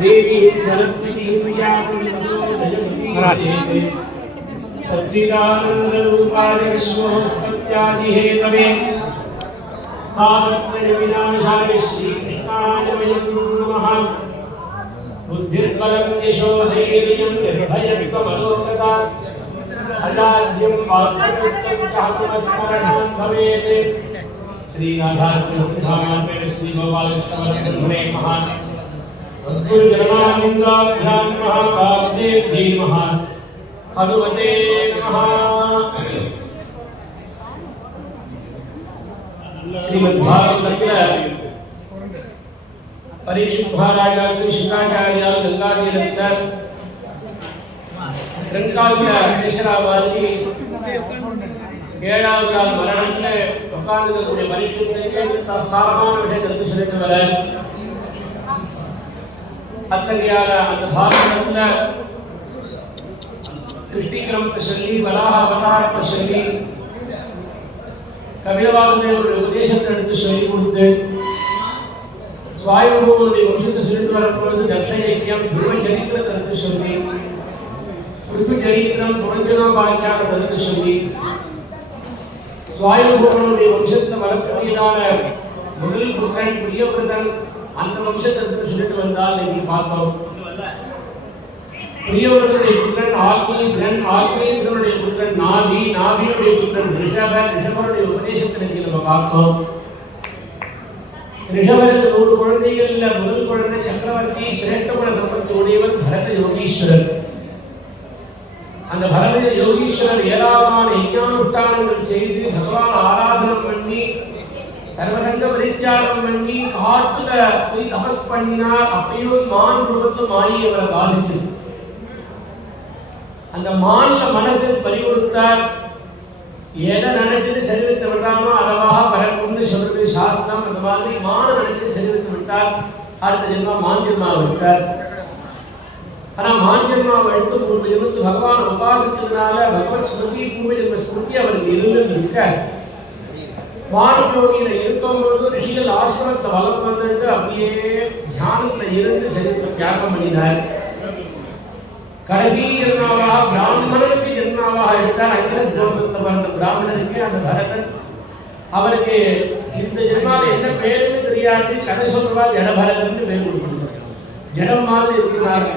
देवी सरस्वती सच्चिदानंद रूपाय विश्वोत्पत्त्यादि Hathaway तावत्तर विनाशाय श्री कृष्णाय वयं नमः। बुद्धिर्बलं यशोधैर्यं निर्भयत्वमलोकता अजाड्यं वाक्यं भवेत्। श्री राधा कृष्ण श्री गोपाल कृष्ण महान सद्गुरुजनानिंदाभ्यां महाभागवते नमः। हनुमते नमः। श्रीमद्भागवतத்தில் परीक्षित महाराजाவுக்கு சுகாச்சாரியால் கங்காதீரத்தில் கங்காவில் பேசுகிற மாதிரி ஏழாவது நாள் மரணத்தில் உட்கார்ந்துக்கூடிய பரீட்சத்துக்கு சாரமான விஷயத்தை சொல்லிட்டு வர அத்தகையான அந்த பாகவதத்தில் சிருஷ்டிகிரமத்தை சொல்லி வராக அவதாரத்தை சொல்லி கபிலவாகனுடைய உபதேசத்தை எடுத்து சொல்லிக் கொடுத்து சுவாயுபவனுடைய வம்சத்தை சொல்லிட்டு வரப்பொழுது தட்சயக்கியம் துருவ சரித்திரத்தை எடுத்து சொல்லி பிருத்து சரித்திரம் புரஞ்சனோபாக்கியானத்தை எடுத்து சொல்லி சுவாயுபவனுடைய வம்சத்தை வரக்கூடியதான முதல் புத்தன் பிரியபிரதன் அந்த வம்சத்தை எடுத்து சொல்லிட்டு வந்தால் இன்னைக்கு பார்த்தோம். பிரியவர்களுடைய புத்திரன் ஆத்மீயன், ஆத்மீயனுடைய புத்திரன் நாபி, நாபியுடைய புத்திரன் ரிஷபன், ரிஷபனுடைய உபதேசத்தை நம்ம பார்த்தோம். ரிஷபனுக்கு 100 குழந்தைகள்ல முதல் குழந்தை சக்கரவர்த்தி சிரேஷ்டகுல சம்பத்தி உடையவன் பரத யோகீஸ்வரர். அந்த பரத யோகீஸ்வரர் ஏராளமான யஜ்ஞானுஷ்டானங்கள் செய்து பகவான் ஆராதனம் பண்ணி சர்வசங்க பரித்தியாகம் பண்ணி காட்டுல போய் தபஸ் பண்ணினார். அப்பயும் மான் ரூபத்தில் மாயை அவரை பாதிச்சு அந்த மான்ல மனதை பறி கொடுத்தார். எதை நினைச்சிட்டு சரீரத்தை விடுறானோ அளவாக பறக்கும்னு சொல்றது சாஸ்திரம். அந்த மாதிரி மான நினைச்சிட்டு சரீரத்தை விட்டார். அடுத்த ஜென்மா மான் ஜென்மாவை விட்டார். ஆனா மான் ஜென்மாவை எடுத்து பூர்வ ஜென்மத்து பகவான் உபாசித்ததுனால பகவத் ஸ்மிருதி பூர்வ ஜென்ம ஸ்மிருதி அவருக்கு இருக்க மான் யோகியில இருக்கும்போது ரிஷிகள் ஆசிரமத்தை வளம் வந்துட்டு அப்படியே தியானத்துல இருந்து சரீரத்தை தியாகம் பண்ணினார். கடைசி ஜென்மாவாக பிராமணனுக்கு ஜென்மாவாக எடுத்தார். அகில ஸ்லோகத்தில் வந்த பிராமணனுக்கு அந்த பரதன் அவருக்கு இந்த ஜென்மாவில் என்ன பேருன்னு தெரியாது. கதை சொல்றவா ஜடபரதன் பேர் கொடுக்கணும். ஜடம் மாதிரி இருக்கிறார்.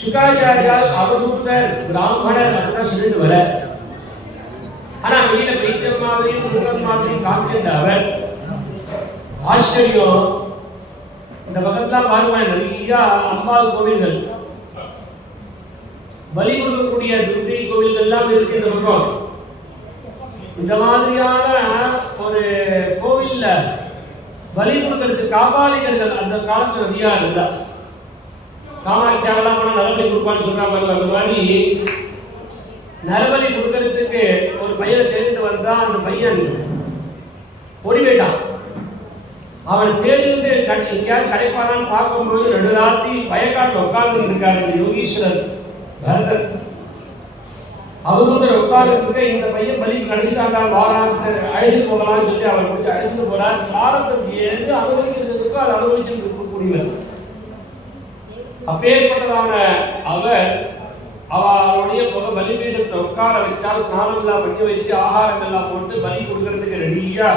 சுகாச்சாரியால் அவதூத்தர் பிராமணர் அப்படின்னா சொல்லிட்டு வர. ஆனா வெளியில பைத்தியம் மாதிரி முருகன் மாதிரி காமிச்சிருந்த அவர் ஆச்சரியம். இந்த பக்கத்தான் பாருங்க நிறைய அம்பாள் கோவில்கள் பலி கொடுக்கக்கூடிய துர்கை கோவில் எல்லாம் இருக்கு இந்த பக்கம். இந்த மாதிரியான ஒரு கோவில்ல பலி கொடுக்கறதுக்கு காபாலிகர்கள் அந்த காலத்துல நிறையா இருந்தா. காமாட்சியாவெல்லாம் போனா நரபலி கொடுப்பான்னு சொல்றாங்க. அந்த மாதிரி நரபலி கொடுக்கறதுக்கு ஒரு பையனை தேடிட்டு வந்தா அந்த பையன் ஓடி போயிட்டான். அவனை தேடிட்டு எங்கேயாவது கிடைப்பானான்னு பார்க்கும்போது நடுராத்திரி வயக்காட்டில் உட்கார்ந்து இருக்காரு இந்த யோகீஸ்வரர் பரதன். அவதூதர் உட்கார்ந்து இந்த பையன் பலிக்கு கிடைச்சிட்டாங்க வாரான்னு அழைச்சிட்டு போகலான்னு சொல்லி அவர் கொஞ்சம் அழைச்சிட்டு போறார். காலத்துக்கு எது அனுபவிக்கிறதுக்கோ அதை அனுபவிச்சுட்டு இருக்கக்கூடியவர். அப்பேற்பட்டதான அவர் அவருடைய பலிபீடத்தை உட்கார வச்சால் ஸ்நானம்லாம் பண்ணி வச்சு ஆகாரங்கள்லாம் போட்டு பலி கொடுக்கறதுக்கு ரெடியா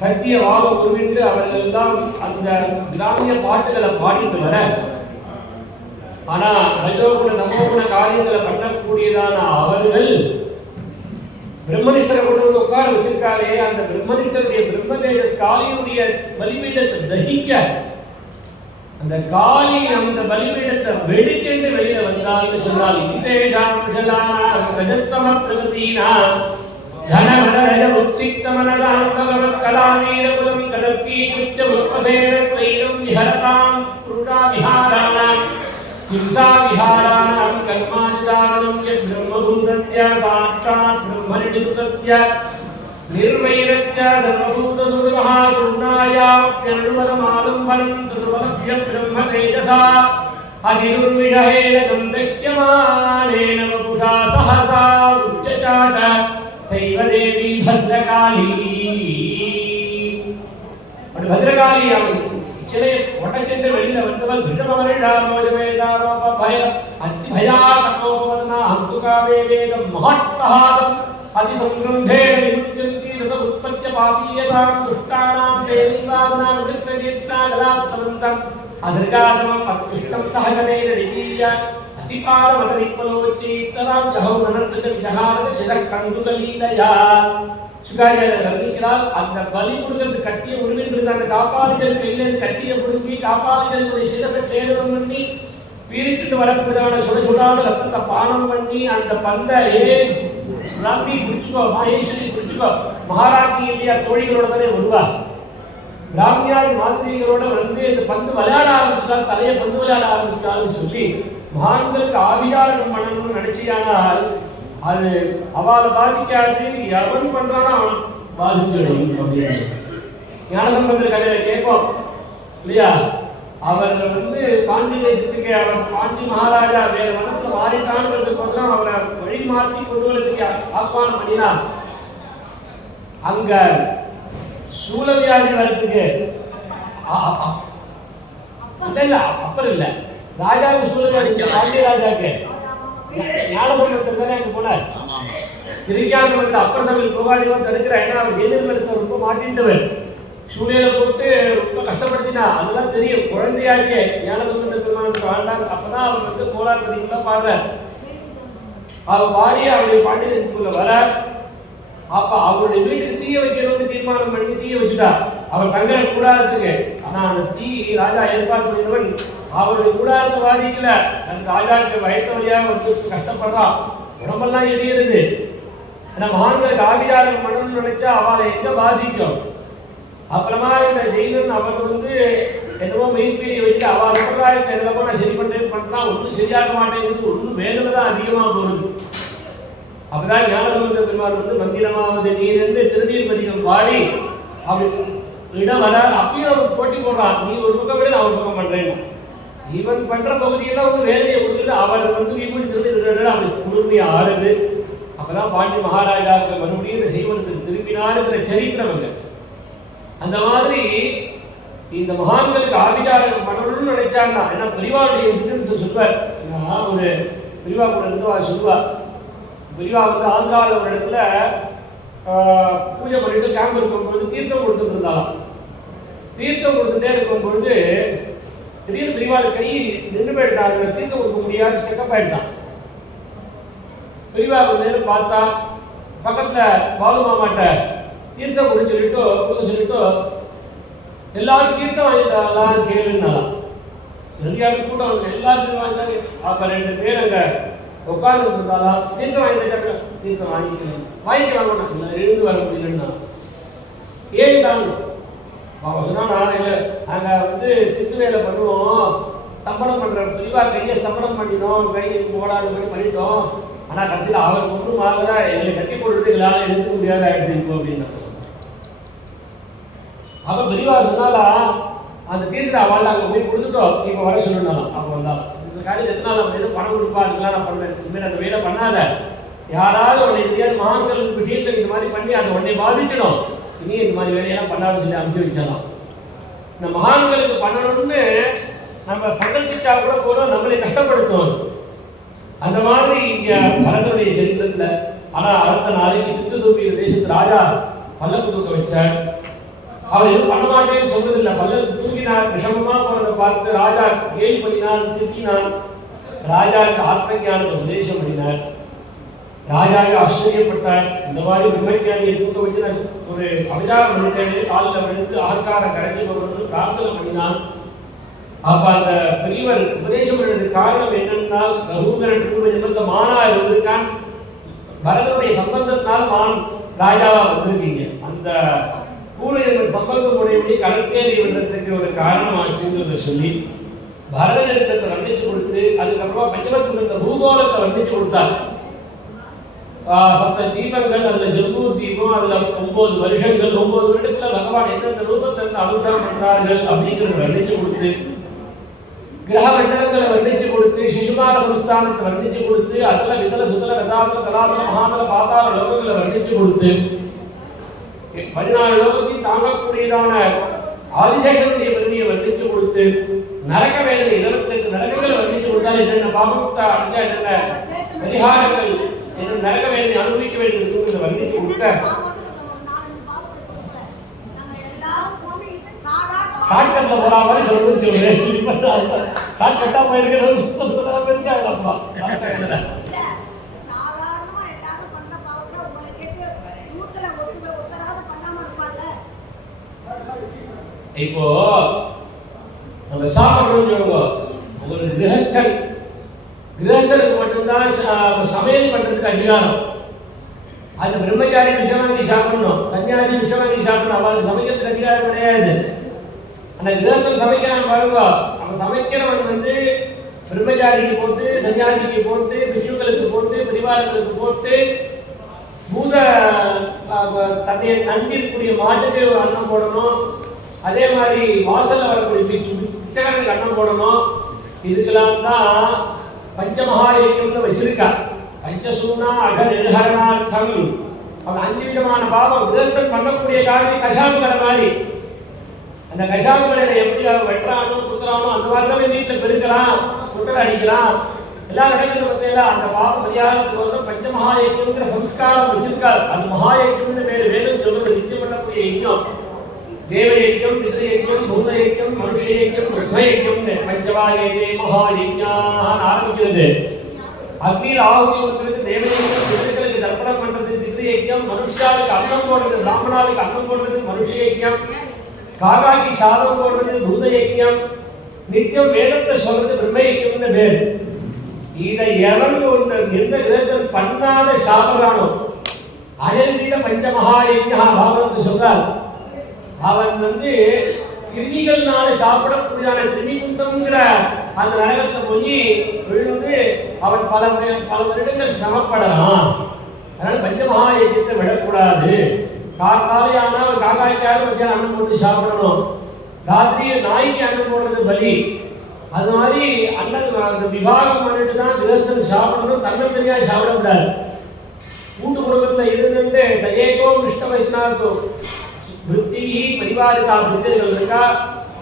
கத்திய வாழ உருவிட்டு அவர்கள் எல்லாம் அந்த கிராமிய பாட்டுகளை பாடிட்டு வர. ஆனா ரஜோகுண தமோகுண காரியங்களை பண்ணக்கூடியதான அவர்கள் பிரம்மனிஷ்டரை கொண்டு வந்து உட்கார வச்சிருக்காரே அந்த பிரம்மனிஷ்டருடைய பிரம்மதேஜஸ் காளியுடைய பலிபீடத்தை தகிக்க அந்த காளி அந்த பலிபீடத்தை வெடிச்சென்று வெளியில வந்தால்னு சொன்னால் இந்தேஷாம் குஷலானாம் ரஜத்தம பிரகதீனா தனவரய உச்சிக்தமனதாம் பகவத் கலாவீரகுலம் கதர்த்தி கிருத்ய உற்பதேன த்வைரம் விஹரதாம் புருஷா விஹாராணாம் हिंसा विहाराणां कर्माचारणं च ब्रह्मभूतस्य साक्षात् ब्रह्मनिर्मितस्य निर्वैरस्य सर्वभूतदुर्गः तुर्णायाप्यनुपदमालम्बनं तदुपलभ्य ब्रह्मतेजसा अधिदुर्विषहेण तं दह्यमानेन वपुषा सहसा उच्चचाट सैव देवी भद्रकाली. भद्रकाली சிலையை உடச்சிட்டு வெளியில வந்தவன் விஷமவரிடாரோஜவேதாரோப பய அத்திபயாகதோபவதனா அந்துகாவே வேதம் மகட்டஹாதம் அதிசங்கிருந்தேன விமுச்சந்தி ரத உற்பத்திய பாபீயதாம் துஷ்டானாம் தேவீவாதனாம் விருத்தஜேத்னாகலாத்மந்தம் அதிர்காதமம் அத்யுஷ்டம் சஹகனேன நிகீய அதிபாலமதவிப்பலோச்சீத்தராம் ஜஹௌ நனந்தஜ விஜஹாரத சிரக் கந்துகலீலயா சுகாச்சாரியர் வர்ணிக்கிறார். அந்த பலி கொடுக்கிறது கட்டிய உருவின் அந்த காப்பாளிகள் கையிலிருந்து கட்டிய புடுங்கி காப்பாளிகளுடைய சிறப்பை சேதனம் பண்ணி வீரிட்டு வரக்கூடியதான சுடான ரத்தத்தை பானம் பண்ணி அந்த பந்தை ராம்பி குடிச்சுக்கோ மகேஸ்வரி குடிச்சுக்கோ மகாராஜி இல்லையா தோழிகளோட தானே வருவா. பிராமியாதி மாதிரிகளோட வந்து இந்த பந்து விளையாட ஆரம்பிச்சால் தலையை பந்து விளையாட ஆரம்பிச்சான்னு சொல்லி மகான்களுக்கு ஆவியாளர்கள் பண்ணணும்னு நினைச்சியானால் அது அவளை பாதிக்காது. எவன் பண்றானோ அவன் பாதிச்சிடும் அப்படின்னு ஞானசம்பந்தர் கதையில கேட்போம் இல்லையா. அவர் வந்து பாண்டி தேசத்துக்கு அவர் பாண்டி மகாராஜா வேற மனத்துல மாறிட்டான்னு அவரை வழி மாற்றி கொண்டு வரதுக்கு ஆஹ்வானம் பண்ணினார். அங்க சூழவியாதி வரத்துக்கு இல்ல அப்புறம் இல்ல ராஜாவுக்கு சூழவியாதி பாண்டிய ராஜாக்கு ஞானசம்பந்தர் தானே அங்க போனார். திருஞானசம்பந்தர் அப்பர் தமிழ் புகாரிவன் தடுக்கிறார். ஏன்னா அவர் எதிர்கருத்தை ரொம்ப மாட்டின்றவர் சூழ்நிலை போட்டு ரொம்ப கஷ்டப்படுத்தினா அதெல்லாம் தெரியும். குழந்தையாச்சே ஞானசம்பந்தர் பெருமானுக்கு வாழ்ந்தாங்க. அப்பதான் அவர் வந்து கோலாற்பதிக்குள்ள பாடுறார். அவர் பாடி அவருடைய பாண்டியத்துக்குள்ள வர அப்ப அவருடைய வீட்டுக்கு தீய வைக்கிறவங்க தீர்மானம் பண்ணி தீய வச்சுட்டார். அவர் தங்குற கூடாரத்துக்கு. ஆனா அந்த தீ ராஜா ஏற்பாடு பண்ணினவன் அவருடைய கூடாரத்தை பாதிக்கல. அந்த ராஜாவுக்கு வயத்த வழியாக வந்து கஷ்டப்படுறான். உடம்பெல்லாம் எரியுது. ஏன்னா மகான்களுக்கு ஆவியாளர் மனம்னு நினைச்சா அவளை எங்க பாதிக்கும். அப்புறமா இந்த ஜெயிலன் அவர் வந்து என்னவோ மெய்ப்பீடியை வச்சுட்டு அவள் சம்பிரதாயத்தை என்னவோ நான் சரி பண்றான் ஒன்றும் சரியாக மாட்டேங்குது. ஒன்றும் வேதனை தான் அதிகமாக போகுது. அப்பதான் ஞானசம்பந்த பெருமாள் வந்து மந்திரமாவது நீர் என்று திருநீர் பதிகம் பாடி அப்படி இடம் வர அப்பயும் அவன் போட்டி போடுறான். நீ ஒரு பக்கம் விட நான் ஒரு பக்கம் பண்றேன். இவன் பண்ற பகுதியெல்லாம் வந்து வேதனையை கொடுத்துட்டு அவர் வந்து வீடு திருநீர் அப்படி குளிர்மையை ஆறுது. அப்பதான் பாண்டி மகாராஜாவுக்கு மறுபடியும் இந்த செய்வதற்கு திருப்பினாருங்கிற சரித்திரம் அங்க. அந்த மாதிரி இந்த மகான்களுக்கு ஆபிச்சாரம் பண்ணணும்னு நினைச்சாங்கன்னா ஏன்னா பெரியவாவுடைய விஷயம் சொல்வார். ஒரு பெரியவா கூட இருந்து சொல்லுவார். பெரியவா வந்து ஆந்திராவில் ஒரு இடத்துல பூஜை பண்ணிட்டு கேம்ப் இருக்கும்பொழுது தீர்த்தம் கொடுத்துட்டு இருந்தாலும் தீர்த்தம் கொடுத்துட்டே இருக்கும்பொழுது திடீர்னு பெரியவாள் கை நின்று போயிட்டாங்க. தீர்த்தம் கொடுக்க முடியாது ஸ்டெக்கப் ஆயிடுதான். பெரியவா கொஞ்ச நேரம் பார்த்தா பக்கத்துல பாலு மாமாட்ட தீர்த்தம் கொடுன்னு சொல்லிட்டு சொல்லிட்டு எல்லாரும் தீர்த்தம் வாங்கிட்டாங்களான்னு கேளுன்னாலாம். நிறையா கூட்டம் வந்து எல்லாரும் வாங்கிட்டாங்க. அப்ப 2 பேர் அங்க உட்கார்ந்து இருந்தாலும் தீர்த்தம் வாங்கிட்டு தீர்த்தம் வாங்கிக்கலாம் வாங்கிக்க வாங்கணும் இல்லை எழுந்து வர முடியலன்னா ஏன்டாங்க அவன் சொன்னா நான் இல்லை நாங்கள் வந்து சித்து வேலை பண்ணுவோம் ஸ்தம்பனம் பண்ணுற தெளிவா கையை ஸ்தம்பனம் பண்ணிட்டோம் கை போடாத மாதிரி பண்ணிட்டோம். ஆனால் கடைசியில் அவர் ஒன்றும் ஆகல எங்களை கட்டி போடுறது எங்களால் எடுக்க முடியாத ஆயிடுச்சு இப்போ அப்படின்னா அப்போ பெரியவா சொன்னாலா அந்த தீர்த்த அவள் அங்கே போய் கொடுத்துட்டோம் இப்போ வர சொல்லணும். அப்போ வந்தாலும் இந்த காலையில் எத்தனை நாள் நம்ம பணம் கொடுப்பா அதுக்கெல்லாம் நான் பண்ணுவேன். இனிமேல் அந்த வேலை பண்ணாத யாராவது உன்னை தெரியாது மகான்கள் விஷயத்தில் இந்த மாதிரி பண்ணி அதை உன்னை பாதிக்கணும். இனி இந்த மாதிரி வேலையெல்லாம் பண்ணாதுன்னு சொல்லி அனுப்பிச்சு வச்சிடலாம். இந்த மகான்களுக்கு பண்ணணும்னு நம்ம சங்கல்பிச்சா கூட போதும் நம்மளை கஷ்டப்படுத்தும். அந்த மாதிரி இங்கே பரதனுடைய சரித்திரத்தில் ஆனால் அடுத்த நாளைக்கு சிந்து சூரிய தேசத்து ராஜா பல்லக்கு தூக்க வச்சார். அவர் எதுவும் பண்ண மாட்டேன்னு சொல்றதில்லை. பல்லக்கு தூக்கினார். விஷமமாக போனதை பார்த்து ராஜா கேள்வி பண்ணினான் திட்டினான். ராஜாவுக்கு ஆத்ம ஞானத்தை உபதேசம் பண்ணினார். ராஜாவுக்கு ஆச்சரியப்பட்டார். இந்த மாதிரி பிரம்மஞானியை தூக்க வச்சு நான் ஒரு அபிதாரம் பண்ணிட்டேன். காலில் விழுந்து ஆற்கார கரைஞ்சி போகிறது பிரார்த்தனை பண்ணினான். அப்ப அந்த பெரியவர் உபதேசம் பண்ணதுக்கு காரணம் என்னன்னா ரகுங்கரன் பூர்வ ஜென்மத்தை மானா இருந்திருக்கான். பரதனுடைய சம்பந்தத்தினால் மான் ராஜாவா வந்திருக்கீங்க. அந்த பூர்வ ஜென்ம சம்பந்தம் உடையபடி கலத்தேறி விடுறதுக்கு ஒரு காரணம் ஆச்சுங்கிறத சொல்லி பரத ஜனத்தை வர்ணித்து கொடுத்து அதுக்கப்புறமா பஞ்சமத்து பூகோளத்தை வர்ணித்து கொடுத்தார். 7 தீபங்கள், அதுல ஜம்பூர் தீபம், அதுல 9 வருஷங்கள், 9 வருடத்துல பகவான் எந்தெந்த ரூபத்திலிருந்து அனுகிரகம் பண்றார்கள் அப்படிங்கிறத வர்ணிச்சு கொடுத்து கிரக மண்டலங்களை வர்ணிச்சு கொடுத்து சிசுபால சம்ஸ்தானத்தை வர்ணிச்சு கொடுத்து அதுல விதல சுதல ரதாதல தலாதல மகாதல பாதாள லோகங்களை வர்ணிச்சு கொடுத்து 14 லோகத்தையும் தாங்கக்கூடியதான ஆதிசேஷனுடைய பெருமையை வர்ணித்து கொடுத்து நரக வேதனை 28 நரகங்களை வர்ணித்து கொடுத்தால் என்னென்ன பாபத்தை அடைஞ்சா என்னென்ன பரிகாரங்கள் என்ன நரக வேதனை அனுபவிக்க வேண்டியது வர்ணித்து கொடுக்க ஷார்ட்கட்ல போற மாதிரி சொல்றேன். ஷார்ட்கட்டா போயிருக்கேன் பெருசாகப்பா. இப்போ நம்ம சாப்பிட்றோம், ஒரு கிரகஸ்தனுக்கு மட்டும்தான் சமையல் பண்றதுக்கு அதிகாரம். அந்த பிரம்மச்சாரி விஷமாங்கி சாப்பிடணும், சன்னியாசி விஷமாங்கி சாப்பிடணும், அவளுக்கு சமைக்கிறதுக்கு அதிகாரம் கிடையாது. அந்த கிரகத்தில் சமைக்கிறான் பாருங்க, அவன் சமைக்கிறவன் வந்து பிரம்மச்சாரிக்கு போட்டு, சன்னியாசிக்கு போட்டு, பிஷுக்களுக்கு போட்டு, பரிவாரங்களுக்கு போட்டு, பூத தன்னை நண்டிருக்கக்கூடிய மாட்டுக்கு அன்னம் போடணும். அதே மாதிரி வாசல்ல வரக்கூடிய பிச்சைகளுக்கு அன்னம் போடணும். இதுக்கெல்லாம் தான் பஞ்சமகா யஜ்ஞம்னு வச்சிருக்கா. பஞ்சசூனா அக நிர்ஹரணார்த்தம். அவன் 5 விதமான பாவம் கிரகத்தில் பண்ணக்கூடிய காரியம் கஷாப்பு கடை மாதிரி. அந்த கஷாப்பு கடையில் எப்படி அவன் வெட்டுறானோ குத்துறானோ அந்த மாதிரி தான் வீட்டில் பெருக்கிறான், குட்டை அடிக்கிறான், எல்லாம் நடக்கிறது பார்த்தீங்களா. அந்த பாவ பரிகாரத்துக்கு வந்து பஞ்சமகா யஜ்ஞம்ங்கிற சம்ஸ்காரம் வச்சிருக்காரு. அந்த மகா யஜ்ஞம்னு வேணும் சொல்றது. நித்தியம் பண்ணக்கூடிய யஜ்ஞம் தேவ யஜ்ஞம், பித்ரு யஜ்ஞம், பூத யஜ்ஞம், மனுஷ யஜ்ஞம், பிரம்ம யஜ்ஞம்னு பஞ்சவாயதே மகா யஜ்ஞான்னு ஆரம்பிக்கிறது. அக்னியில் ஆகுதி கொடுக்கிறது தேவ யஜ்ஞம், பித்ருக்களுக்கு தர்ப்பணம் பண்றது பித்ரு யஜ்ஞம், மனுஷாவுக்கு அன்னம் போடுறது, பிராமணாவுக்கு அன்னம் போடுறது மனுஷ யஜ்ஞம், காகாக்கி சாதம் போடுறது பூத யஜ்ஞம், நித்தியம் வேதத்தை சொல்றது பிரம்ம யஜ்ஞம்னு பேர். இதை எவன் எந்த கிரகத்தில் பண்ணாத சாப்பிட்றானோ அனில் மீத பஞ்சமகா யஜ்ஞா பாகவத்து சொல்றார். அவன் வந்து கிருமிகள்னால சாப்பிடக்கூடியதான கிருமி குந்தம்ங்கிற அந்த நரகத்தில் போய் விழுந்து அவன் பல வருடங்கள் சிரமப்படலாம். அதனால பஞ்சமகா யஜ்ஞத்தை விடக்கூடாது. காலையான காக்காய்க்காரு மத்தியானம் அன்னம் போட்டு சாப்பிடணும். ராத்திரி நாய்க்கு அன்னம் போடுறது பலி. அது மாதிரி அந்த விவாகம் பண்ணிட்டு தான் கிரகஸ்தன் சாப்பிடணும். தன்னந்தனியாக சாப்பிடக்கூடாது. கூட்டு குடும்பத்தில் இருந்துட்டு தயேகோ விஷ்ண வைஷ்ணாக்கோ விருத்தி பரிவாரிகா விருத்திகள் இருக்கா,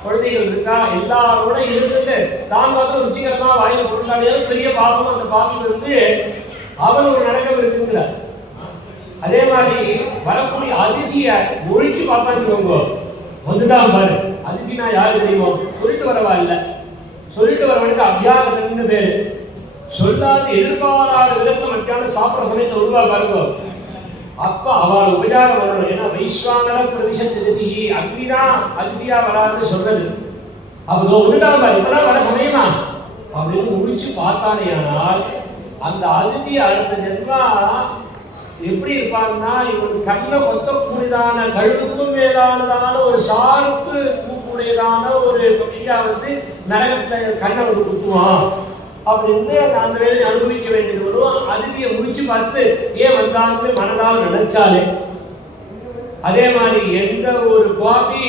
குழந்தைகள் இருக்கா, எல்லாரோட இருந்துட்டு தான் மாத்திரம் ருச்சிகரமா வாயில பொருளாடியாலும் பெரிய பாபம். அந்த பாபம் வந்து அவன் ஒரு நரகம் இருக்குங்கிறார். அதே மாதிரி வரக்கூடிய அதிதியை ஒழிச்சு பார்த்தான்னு வந்துட்டான் பாரு. அதிதினா யாரு தெரியுமோ? சொல்லிட்டு வரவா இல்லை, சொல்லிட்டு வரவனுக்கு அபியாகதன்னு பேரு. சொல்லாது எதிர்பாராத விதத்தில் மத்தியான சாப்பிட்ற சமயத்தை உருவா பாருங்க. அப்ப அவள் உபச்சாரம் வரணும். ஏன்னா வைஸ்வானர பிரவிசத்தி அக்னினா அதிதியா வராதுன்னு சொல்றது. அப்போ வந்துட்டான் பாரு, இப்பதான் வர சமயமா அப்படின்னு முடிச்சு பார்த்தானே. ஆனால் அந்த அதிதி அடுத்த ஜென்மா எப்படி இருப்பாங்கன்னா, இவன் கண்ணை கொத்தக்கூடியதான கழுவுக்கும் மேலானதான ஒரு சார்பு கூக்கூடியதான ஒரு பட்சியா வந்து நரகத்துல கண்ணை வந்து குத்துவான் அப்படின்னு அந்த வேலையை அனுபவிக்க வேண்டியது வரும். அதிதியை முடிச்சு பார்த்து ஏன் வந்தான்னு மனதால் நினைச்சாலே. அதே மாதிரி எந்த ஒரு பாபி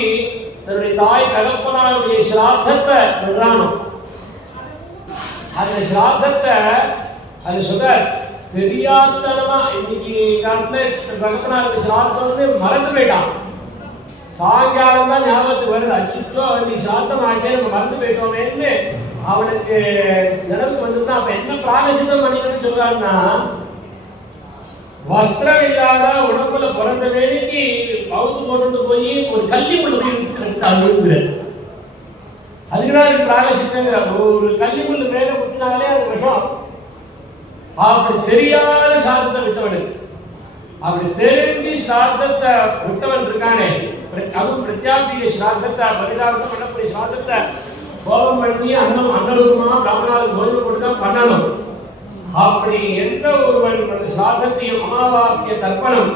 தன்னுடைய தாய் தகப்பனாருடைய சிராத்தத்தை விடுறானோ அந்த சிராத்தத்தை அது சொல்ற தெரியாதனமா இன்னைக்கு காலத்துல தகப்பனாருக்கு சிராத்தம்னு மறந்து போயிட்டான். சாயங்காலம் தான் ஞாபகத்துக்கு வருது. அச்சுட்டோ இன்னைக்கு சிராத்தம் ஆச்சே நம்ம மறந்து போயிட்டோமேன்னு அவனுக்கு நினைவுக்கு வந்துருந்தான். அப்ப என்ன பிராகசிதம் பண்ணிக்கணும்னு சொல்றான்னா, வஸ்திரம் இல்லாத உடம்புல பிறந்த வேலைக்கு பவுத்து போட்டு போய் ஒரு கல்லி முள் அழுகுற. அதுக்குதான் பிராகசித்தங்கிற ஒரு கல்லி முள் மேல குத்தினாலே அது விஷம். அப்படி தெரியாத சாதத்தை விட்டவனுக்கு, அப்படி தெரிஞ்சு சாதத்தை விட்டவன் இருக்கானே, அதுவும் பிரத்யாப்திக சாதத்தை பரிதாபத்தை பண்ணக்கூடிய சாதத்தை கோபம் பண்ணி அன்னரூபமா பிராமணாவுக்கு போஜனம் போட்டு தான் பண்ணணும். அப்படி எந்த ஒருவன் அந்த சாதத்தையும் அமாவாசிய தர்ப்பணம்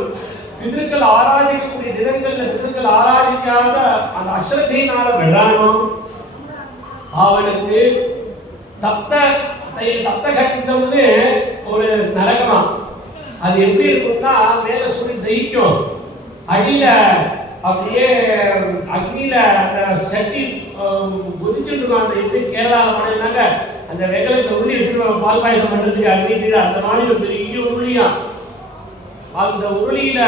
பிதர்கள் ஆராதிக்கக்கூடிய தினங்கள்ல பிதர்கள் ஆராதிக்காத அந்த அஸ்ரத்தையினால விடுறானோ அவனுக்கு தப்த கண்டம்னு ஒரு நரகமா. அது எப்படி இருக்கும்னா, மேல சொல்லி தயிக்கும், அடியில அப்படியே அக்னியில அந்த சட்டி கொதிச்சுட்டு இருக்கும். அந்த எப்படி கேரளாவில் பண்ணிருந்தாங்க, அந்த வெங்கலத்தை உருளி வச்சுருவாங்க பால் பாயசம் பண்றதுக்கு அக்னி கீழே. அந்த மாதிரி ஒரு பெரிய உருளியா. அந்த உருளியில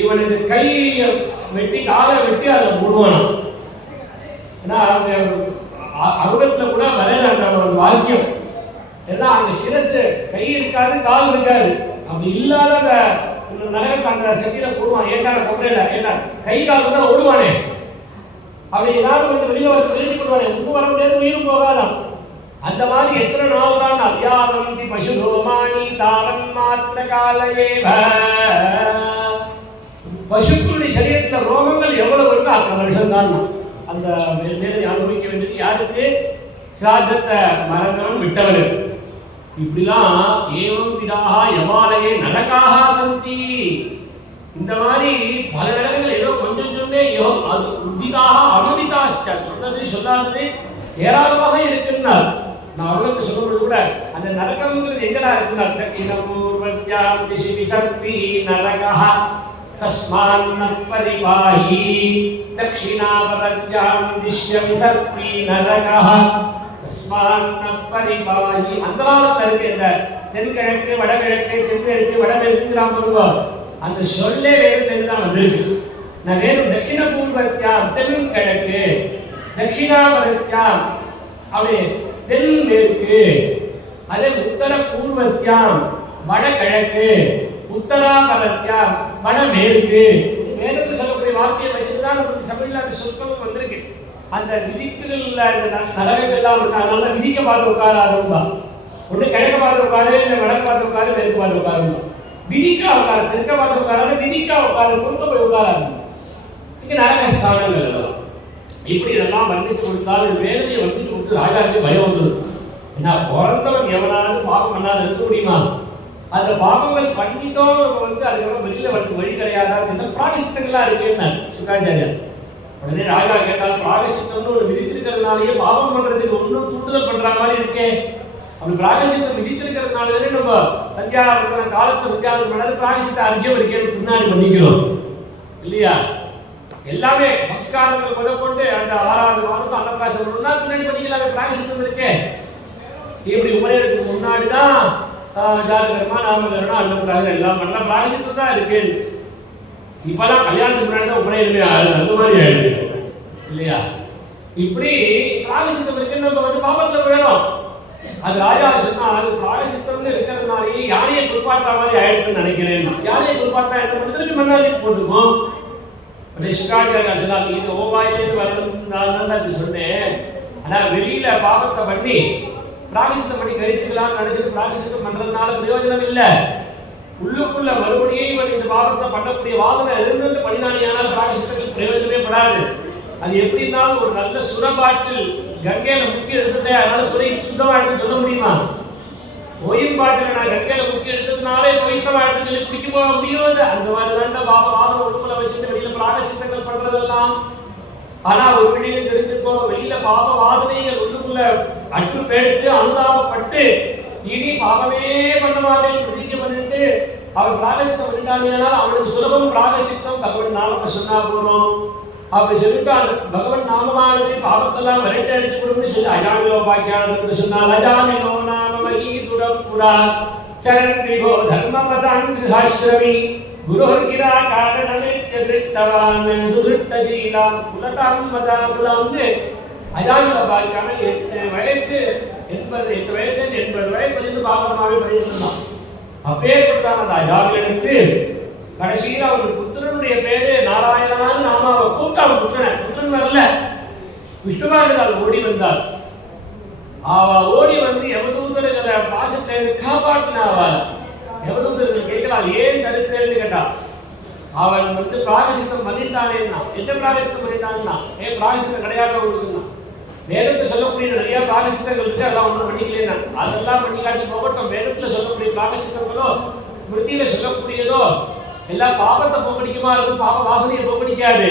இவனுக்கு கை வெட்டி காலை வெட்டி அதை மூடுவானாம். ஏன்னா அருகத்தில் கூட வரல அந்த வாக்கியம். ஏன்னா அங்கே சிரத்து கை இருக்காது கால் இருக்காது. அப்படி இல்லாத அந்த நரகத்தை அந்த சக்தியில் போடுவான். ஏன்டா கொப்பரையில் ஏன்னா கை கால் தான் ஓடுவானே. அப்படி ஏதாவது கொஞ்சம் வெளியில் வந்து வெளியே போடுவானே. உப்பு வர முடியாது, உயிரும் போகாதான். அந்த மாதிரி எத்தனை நாள் தான் அவ்யாவந்தி பசுரோமானி தாவன் மாத்திர காலையேவ. பசுக்களுடைய சரீரத்தில் ரோமங்கள் எவ்வளவு இருக்கோ அத்தனை வருஷம் தான் அந்த வேலை அனுபவிக்க வேண்டியது. யாருக்கு? சிராதத்தை மறந்தவன் விட்டவனுக்கு. இப்படிலாம் ஏவம் விதாக யமாலயே நரகாக சந்தி. இந்த மாதிரி பல இடங்கள் ஏதோ கொஞ்சம் சொன்னே அது உத்திதாக அனுதிதாஷ்ட சொன்னது சொல்லாதது ஏராளமாக இருக்குன்னார். நான் அவளுக்கு சொல்லும்போது கூட அந்த நரகம்ங்கிறது எங்கடா இருக்குன்னார். தக்கிணபூர்வத்யாம் திசி விதர்பி நரகா தஸ்மான் பரிவாஹி தக்ஷிணாபரத்யாம் திஷ்ய விதர்பி நரகா தஸ்மான் பரிவாஹி. அந்தராளத்தில் இருக்கு இந்த தென்கிழக்கு வடகிழக்கு தென்கிழக்கு வடமேற்குங்கிறான் சொல்லுவோம். அந்த சொல்லே வேறு தான் வந்திருக்கு. நான் வேணும் தட்சிண பூர்வத்யாம் தென்கிழக்கு, தட்சிணாபரத்யாம் அப்படி தென்மேற்கு, அதே உத்தர பூர்வத்யாம் வடகிழக்கு, உத்தராபரத்யாம் வடமேற்கு. வேதத்தை சொல்லக்கூடிய வார்த்தையை வச்சுட்டு தான் நமக்கு தமிழ்ல அந்த சொற்களும் வந்திருக்கு. அந்த விதிப்புகள் நரகங்கள்லாம் அதனால விதிக்க பார்த்து உட்காராதும்பா. ஒன்று கிழக்க பார்த்து உட்காரு, இல்லை வடக்கு பார்த்து உட்காரு, மேற்கு பார்த்து உட்காரும்பா. விதிக்கா உட்காரு, தெற்க பார்த்து உட்காராது, விதிக்கா உட்காரு, குறுக்க போய் உட்காராது. இங்கே நரக ஸ்தானங்கள் எல்லாம் இப்படி இதெல்லாம் வர்ணித்து கொடுத்தாலும் வேதனையை வர்ணித்து கொடுத்து ராஜாவுக்கு பயம் வந்துடும். ஏன்னா பிறந்தவன் எவனாலும் பாபம் பண்ணாத இருக்க முடியுமா? அந்த பாபங்கள் பண்ணிட்டோம் அதுக்கப்புறம் வெளியில் வரதுக்கு வழி கிடையாதான். இந்த பிராகசித்தங்கள்லாம் இருக்குன்னு சுக்காச்சாரியார். உடனே ராஜா கேட்டால் பிராகசித்தம்னு ஒரு விதிச்சிருக்கிறதுனாலேயே பாவம் பண்றதுக்கு ஒன்றும் தூண்டுதல் பண்ற மாதிரி இருக்கே. அப்படி பிராகசித்தம் விதிச்சிருக்கிறதுனால தானே நம்ம சந்தியாவந்தன காலத்து சந்தியாவந்தனம் பண்ணாது பிராகசித்த அர்க்கியம் இருக்கேன்னு பின்னாடி பண்ணிக்கிறோம் இல்லையா? எல்லாமே சம்ஸ்காரங்கள் முதற்கொண்டு அந்த 6வது மாதம் அன்னப்பிராசனம் பின்னாடி பண்ணிக்கலாம். பிராகசித்தம் இருக்கே. இப்படி உபநயனத்துக்கு முன்னாடி தான் ஜாதகர்மா நாமகரணம் அன்னப்பிராசனம் எல்லாம் பண்ணலாம். பிராகசித்தம் தான் இருக்கு. இப்பெல்லாம் கல்யாணத்துக்கு முன்னாடி தான் உபநயனமே ஆகுது. அந்த மாதிரி ஆயிடுது இல்லையா? இப்படி பிராகசித்தம் இருக்குன்னு நம்ம பாபத்தில் விழணும். அது ராஜா சொன்னா அது பிராகசித்தம்னு இருக்கிறதுனாலேயே யானையை குறிப்பாட்டா மாதிரி ஆயிடுச்சுன்னு நினைக்கிறேன். யானையை குறிப்பாட்டா என்ன பண்ணுறது? மண்ணாலே போட்டுக்கும். அப்படியே சுகாச்சாரியா சொன்னாங்க இது ஓவாயிலேருந்து வரணும்னு நான் தான் சொன்னேன். ஆனால் வெளியில பாபத்தை பண்ணி பிராகசித்தம் பண்ணி கழிச்சுக்கலாம் நினைச்சிட்டு பிராகசித்தம் பண்றதுனால பிரயோஜனம் இல்லை. உள்ளுக்குள்ள மறுபடியும் இந்த பாபத்தை பண்ணக்கூடிய வாதனை இருந்துட்டு பண்ணினானியானால் பிராகசித்தத்துக்கு பிரயோஜனமே படாது. அது எப்படி இருந்தாலும் ஒரு நல்ல சுரபாட்டில் கங்கையில முக்கி எடுத்துட்டேன் அதனால சுரை சுத்தமாயிட்டு சொல்ல முடியுமா? ஒயின் பாட்டில் நான் கங்கையில முக்கி எடுத்ததுனாலே பவித்திரமாயிட்டு சொல்லி குடிக்க போக முடியாது. அந்த மாதிரி தாண்ட பாப வாதனை உடம்புல வச்சுட்டு வெளியில பிராகசித்தங்கள் பண்றதெல்லாம். ஆனா ஒரு வழியை தெரிஞ்சுக்கோ, வெளியில பாப வாதனைகள் உள்ளுக்குள்ள அற்று பேடுத்து அனுதாபப்பட்டு இனி பாபமே பண்ண மாட்டேன் பிரதிஜை பண்ணிட்டு அவன் பிராகசித்தம் பண்ணிட்டாங்கன்னா அவனுக்கு சுலபம் பிராகசித்தம் பகவன் நாமத்தை சொன்னா போறோம். அப்படி சொல்லிட்டு அந்த பகவன் நாமமானது பாபத்தெல்லாம் விரட்டி அடிச்சு கொடுன்னு சொல்லி அஜாமிலோ பாக்கியானதுக்கு சொன்னால் அஜாமிலோ நாம மகி துடப்புரா சரண் விபோ தர்மபதான் கிருஹாஸ்ரமி குருஹர்கிரா காரணமேத்ய திருஷ்டவான் துருஷ்டஜீலாம் குலதாம் மதாபுலாம்னு அஜாமிலோ பாக்கியான 8 வயது 80 வயது பாபமாவே படிச்சுட்டு இருந்தான். அப்பேற்பட்டான் அந்த அஜாமிலனுக்கு கடைசியில் அவனுக்கு புத்திரனுடைய பேரு நாராயணான்னு நாம அவ கூப்பிட்டு அவன் புத்திரன் வரல. விஷ்ணுபாரதால் ஓடி வந்தாள். அவ ஓடி வந்து யமதூதர்களை பாசத்தை காப்பாற்றினா. அவள் யமதூதர்கள் கேட்கலாம் ஏன் தடுத்தேன்னு கேட்டா. அவன் பிராகசித்தம் பண்ணிட்டானேன்னா என்ன பிராகசித்தம் பண்ணிட்டான்னா ஏன் பிராகசித்தம் கிடையாது அவங்களுக்கு. வேதத்தை சொல்லக்கூடிய நிறைய பிராகசித்தங்கள் இருக்கு அதெல்லாம் ஒன்றும் பண்ணிக்கலன்னா அதெல்லாம் பண்ணி காட்டி போகட்டும். வேதத்துல சொல்லக்கூடிய பிராகசித்தங்களோ மிருத்தியில சொல்லக்கூடியதோ எல்லாம் பாபத்தை போக்கடிக்குமா இருக்கும். பாப வாசனையை போக்கடிக்காது.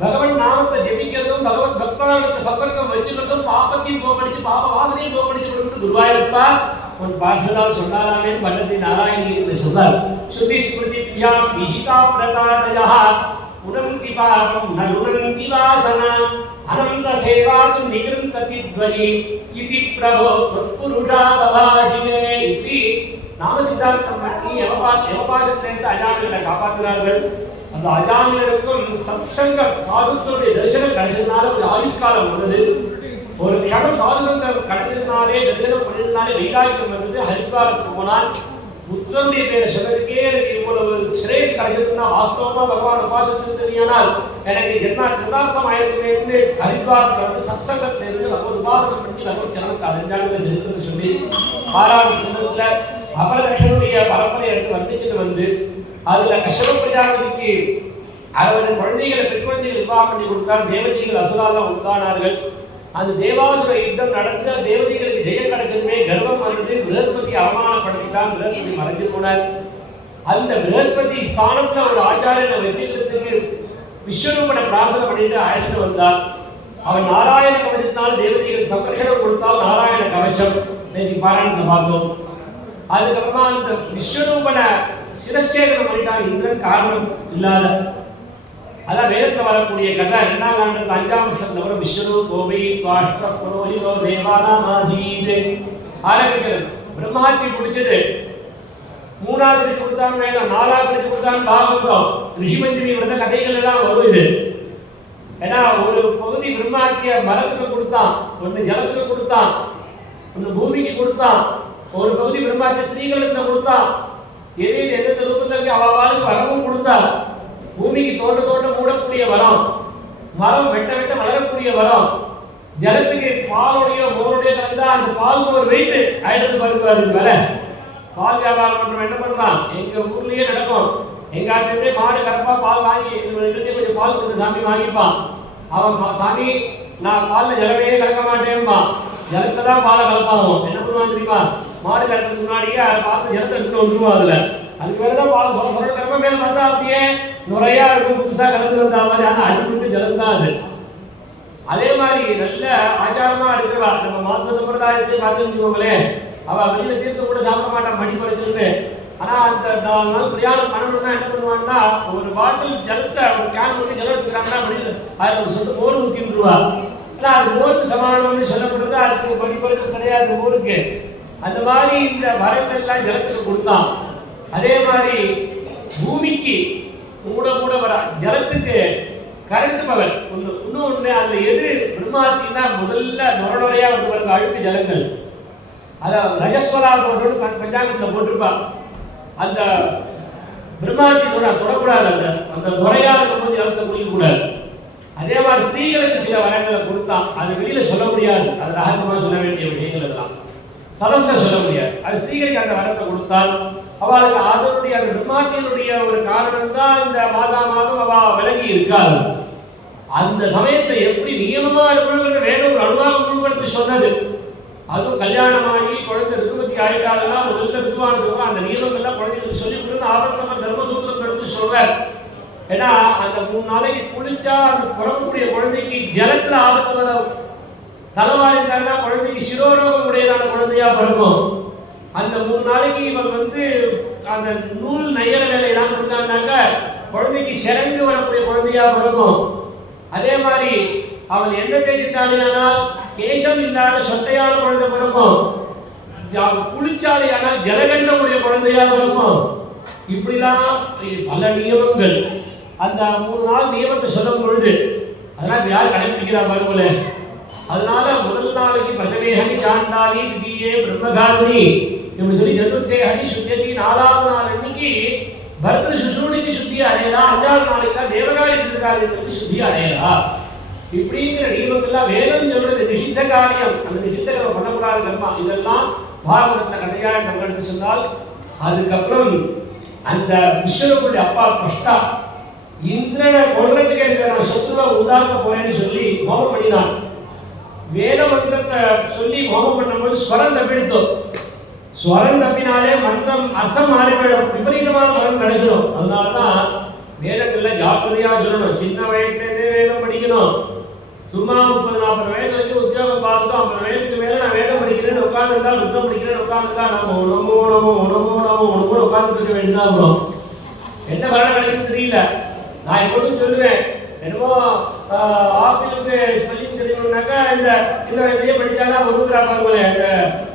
பகவன் நாமத்தை ஜெபிக்கிறதும் பகவத் பக்தர்களுக்கு சம்பர்க்கம் வச்சுக்கிறதும் பாபத்தையும் போக்கடிச்சு பாப வாசனையும் போக்கடிச்சு கொடுத்து குருவாயிருப்பா உன் பார்த்ததால் சொன்னாலாமே பண்டதி நாராயணியத்தில் சொன்னார். ஸ்ருதி ஸ்மிருதிப்யாம் விஹிதா பிரதாதயா உணந்தி பாபம் நுணந்தி வாசனா அனந்த சேவாது நிகிருந்ததி த்வயி இதி பிரபோ புருஷா பவாஜினே. இப்படி நாம சித்தாந்தம் பண்ணி யமபாசத்திலிருந்து அஜாமிகளை காப்பாற்றுகிறார்கள். அந்த அஜாமியனுக்கும் சத்சங்க சாதுக்களுடைய தரிசனம் கிடைச்சதுனால ஒரு ஆயுஷ்காலம் வந்தது. ஒரு க்ஷணம் சாதுகள் கிடைச்சதுனாலே தரிசனம் பண்ணினாலே வைராக்கியம் வந்தது. ஹரித்வாரத்துக்கு போனால் புத்திரனுடைய பேரை சொன்னதுக்கே எனக்கு இவ்வளவு சிரேஷ் கிடைச்சதுன்னா வாஸ்தவமா பகவான் உபாதிச்சிருந்தீனால் எனக்கு என்ன கிருதார்த்தம் ஆயிருக்குமே ஹரித்வாரத்தில் வந்து சத்சங்கத்தில் இருந்து பகவத் உபாதனம் பண்ணி பகவத் சரணத்தை அடைஞ்சாங்க சரித்திரத்தை சொல்லி பாராளுமன்றத்துல அபரதக்ஷனுடைய பரம்பரை எடுத்து வந்துச்சுட்டு வந்து அதுல கஷ்யப பிரஜாபதிக்கு 60 குழந்தைகளை பெண் குழந்தைகள் விவாகம் பண்ணி கொடுத்தார். தேவதைகள் அசுராலாம் உண்டானார்கள். அந்த தேவாசுர யுத்தம் நடந்த தேவதைகளுக்கு ஜெயம் கிடைச்சதுமே கர்வம் வந்து பிரகஸ்பதி அவமானப்படுத்திட்டான். பிரகஸ்பதி மறைஞ்சு போனார். அந்த பிரகஸ்பதி ஸ்தானத்துல ஒரு ஆச்சாரியனை வச்சுக்கிறதுக்கு விஸ்வரூபனை பிரார்த்தனை பண்ணிட்டு அழைச்சிட்டு வந்தார். அவன் நாராயண கவச்சத்தினால் தேவதைகளுக்கு சம்பர்ஷணம் கொடுத்தால் நாராயண கவச்சம் நேற்று பாராயணத்தை பார்த்தோம். அதுக்கப்புறமா அந்த விஸ்வரூபனை சிரச்சேதனம் பண்ணிட்டான் இந்திரன் காரணம் இல்லாத. அதான் வேதத்தில் வரக்கூடிய கதை 2ஆம் காண்டத்தில் 5ஆம் வருஷத்துல விஸ்வரூபோவை பாஷ்ட புரோஹிதோ தேவானாமாதீதே ஆரம்பிக்கிறது. பிரம்மாத்தி பிடிச்சது 3ஆவது பிடிச்சு கொடுத்தாங்க வேதம், 4ஆவது பிடிச்சு கொடுத்தாங்க பாகவதம், ரிஷிபஞ்சமி விரத கதைகள் எல்லாம் வரும். இது ஏன்னா ஒரு பகுதி பிரம்மாத்திய மரத்துக்கு கொடுத்தான், ஒன்று ஜலத்துக்கு கொடுத்தான், ஒன்று பூமிக்கு கொடுத்தான், ஒரு பகுதி பிரம்மாத்திய ஸ்திரீகளுக்கு கொடுத்தான். எந்த ரூபத்தில் இருக்கு அவளுக்கு வரவும் கொடுத்தான். பூமிக்கு தோண்ட தோண்ட மூடக்கூடிய வரம், மரம் வெட்ட வெட்ட வளரக்கூடிய வரம், ஜலத்துக்கு பாலுடைய மோருடைய கலந்தா அந்த பாலுக்கு ஒரு வெயிட் ஆயிடுறது பாருங்க. அதுக்கு மேல பால் வியாபாரம் பண்றோம் என்ன பண்றான், எங்க ஊர்லயே நடக்கும். எங்க ஆட்டிலே மாடு கறப்பா பால் வாங்கி கொஞ்சம் பால் கொடுத்து சாமி வாங்கிப்பான். அவன் சாமி நான் பால்ல ஜலமே கலக்க மாட்டேன்பா, ஜலத்தை தான் பாலை கலப்பாகும். என்ன பண்ணுவான் தெரியுமா, மாடு கறக்கிறதுக்கு முன்னாடியே அதை பார்த்து ஜலத்தை எடுத்துட்டு வந்துருவோம். அதுக்கு மேலதான் பால் சொல்ல கறப்ப மேல பார்த்தா அப்படியே நுறையா இருக்கும், புதுசா கலந்து வந்த மாதிரி. ஆனா அடிப்புட்டு ஜலம் தான் அது. அதே மாதிரி நல்ல ஆச்சாரமா இருக்கிறவா நம்ம மாத்ம சம்பிரதாயத்தை பார்த்துக்கோங்களே, அவ வெளியில தீர்க்க கூட சாப்பிட மாட்டான் மடி பறிச்சுட்டு. ஆனா அந்த 4 நாள் பிரயாணம் பண்ணணும்னா என்ன பண்ணுவான்னா ஒரு பாட்டில் ஜலத்தை ஒரு கேன் பண்ணி ஜலம் எடுத்துக்கிறாங்கன்னா வெளியில அதில் ஒரு சொட்டு மோர் ஊற்றிடுவா. ஏன்னா அது மோருக்கு சமானம்னு சொல்லப்படுறது. அதுக்கு மடி பறிச்சு கிடையாது மோருக்கு. அந்த மாதிரி இந்த மரங்கள்லாம் ஜலத்துக்கு கொடுத்தான். அதே மாதிரி பூமிக்கு கூட கூட வர ஜலத்துக்கு கரண்ட் பவர் இன்னொன்று. அந்த எது பிரம்மாத்தின்னா முதல்ல நுரையா வந்து பாருங்க அழுக்கு ஜலங்கள். அதை ரஜஸ்வராக பஞ்சாங்கத்தில் போட்டிருப்பா. அந்த பிரம்மாத்தி தொடக்கூடாது, அந்த அந்த நுரையா இருக்கும்போது ஜலத்தை குடிக்கக்கூடாது. அதே மாதிரி ஸ்திரீகளுக்கு சில வரங்களை கொடுத்தான். அது வெளியில சொல்ல முடியாது, அது ரகசியமாக சொல்ல வேண்டிய விஷயங்கள் எல்லாம் சதஸ்ல சொல்ல முடியாது. அது ஸ்திரீகளுக்கு அந்த வரத்தை கொடுத்தால் அவளுக்கு அதனுடைய அந்த பிரம்மாத்தினுடைய ஒரு காரணம் தான் இந்த மாதம் அவ விலகி இருக்காது. அந்த சமயத்துல எப்படி நியமமா இருக்கணுங்கிற வேணும் ஒரு அனுபவம் முழுவடுத்து சொன்னது. அதுவும் கல்யாணமாகி குழந்தை ருத்துமதி ஆயிட்டாலும் முதல்ல ருத்துவானதுக்கு அந்த நியமங்கள்லாம் குழந்தைங்களுக்கு சொல்லி கொடுத்து ஆபத்தமா தர்மசூத்திரத்தை எடுத்து சொல்றார். ஏன்னா அந்த 3 நாளைக்கு குளிச்சா அந்த பிறக்கக்கூடிய குழந்தைக்கு ஜலத்துல ஆபத்து வரும். தலைவாரிட்டாங்கன்னா குழந்தைக்கு சிரோரோகம் உடையதான குழந்தையா பிறக்கும். அந்த 3 நாளைக்கு இவன் வந்து அந்த நூல் நெய்யற வேலையெல்லாம் கொடுத்தாங்கனாக்க குழந்தைக்கு சிறங்கு வரக்கூடிய குழந்தையா பிறக்கும். அதே மாதிரி அவள் என்ன தேய்ச்சிட்டாலேயானால் கேசம் இல்லாத சொட்டையான குழந்தை பிறக்கும். குளிச்சாலேயானால் ஜலகண்டமுடைய குழந்தையா பிறக்கும். இப்படிலாம் பல நியமங்கள். அந்த 3 நாள் நியமத்தை சொல்லும் பொழுது அதெல்லாம் யார் கடைபிடிக்கிறா பாருங்களே. அதனால முதல் நாளைக்கு பிரதமே ஹனி சாண்டாலி திதியே பிரம்மகாரிணி இப்படி சொல்லி சதுர்த்தே ஹனி சுத்தியதி 4ஆவது நாள் அன்னைக்கு பரத சுசூடிக்கு சுத்தி அடையலாம். 5ஆவது நாளைக்கு தேவகாரி கிருதகாரியத்துக்கு சுத்தி அடையலாம். இப்படிங்கிற நியமங்கள்லாம் வேதம் சொல்றது நிஷித்த காரியம். அந்த நிஷித்த கர்மம் பண்ணக்கூடாத கர்மா இதெல்லாம் பாகவதத்தில் கதையாக நம்ம எடுத்து சொன்னால். அதுக்கப்புறம் அந்த விஸ்வரூபனுடைய அப்பா பஷ்டா இந்திரனை கொள்றதுக்கு எனக்கு நான் சத்ருவை உண்டாக்க போறேன்னு சொல்லி ஹோமம் பண்ணினான். வேத மந்திரத்தை சொல்லி ஹோமம் பண்ணும்போது ஸ்வரம் தப்பிடுத்தோம். ஸ்வரம் தப்பினாலே மந்திரம் அர்த்தம் மாறிவிடும், விபரீதமான பலன் கிடைக்கணும். அதனால்தான் வேதங்கள்ல ஜாக்கிரதையா சொல்லணும். சின்ன வயசுலேருந்தே வேதம் படிக்கணும். சும்மா 30-40 வயது வரைக்கும் உத்தியோகம் பார்த்துட்டோம். 50 வயதுக்கு மேல நான் வேதம் படிக்கிறேன்னு உட்காந்துருந்தா, ருத்ரம் படிக்கிறேன்னு உட்காந்துருந்தா நம்ம உணமோ உணமோ உணமோ உணமோ உணமோ உட்காந்துட்டு இருக்க வேண்டியதான் வரும். என்ன பலன் கிடைக்குன்னு தெரியல. நான் எப்பொழுதும் சொல்லுவேன், என்னமோ ஆப்பிளுக்கு ஸ்பெல்லிங் தெரியணும்னாக்கா இந்த சின்ன வயசுலேயே படித்தாதான் ஒழுங்குறா பாருங்களேன்.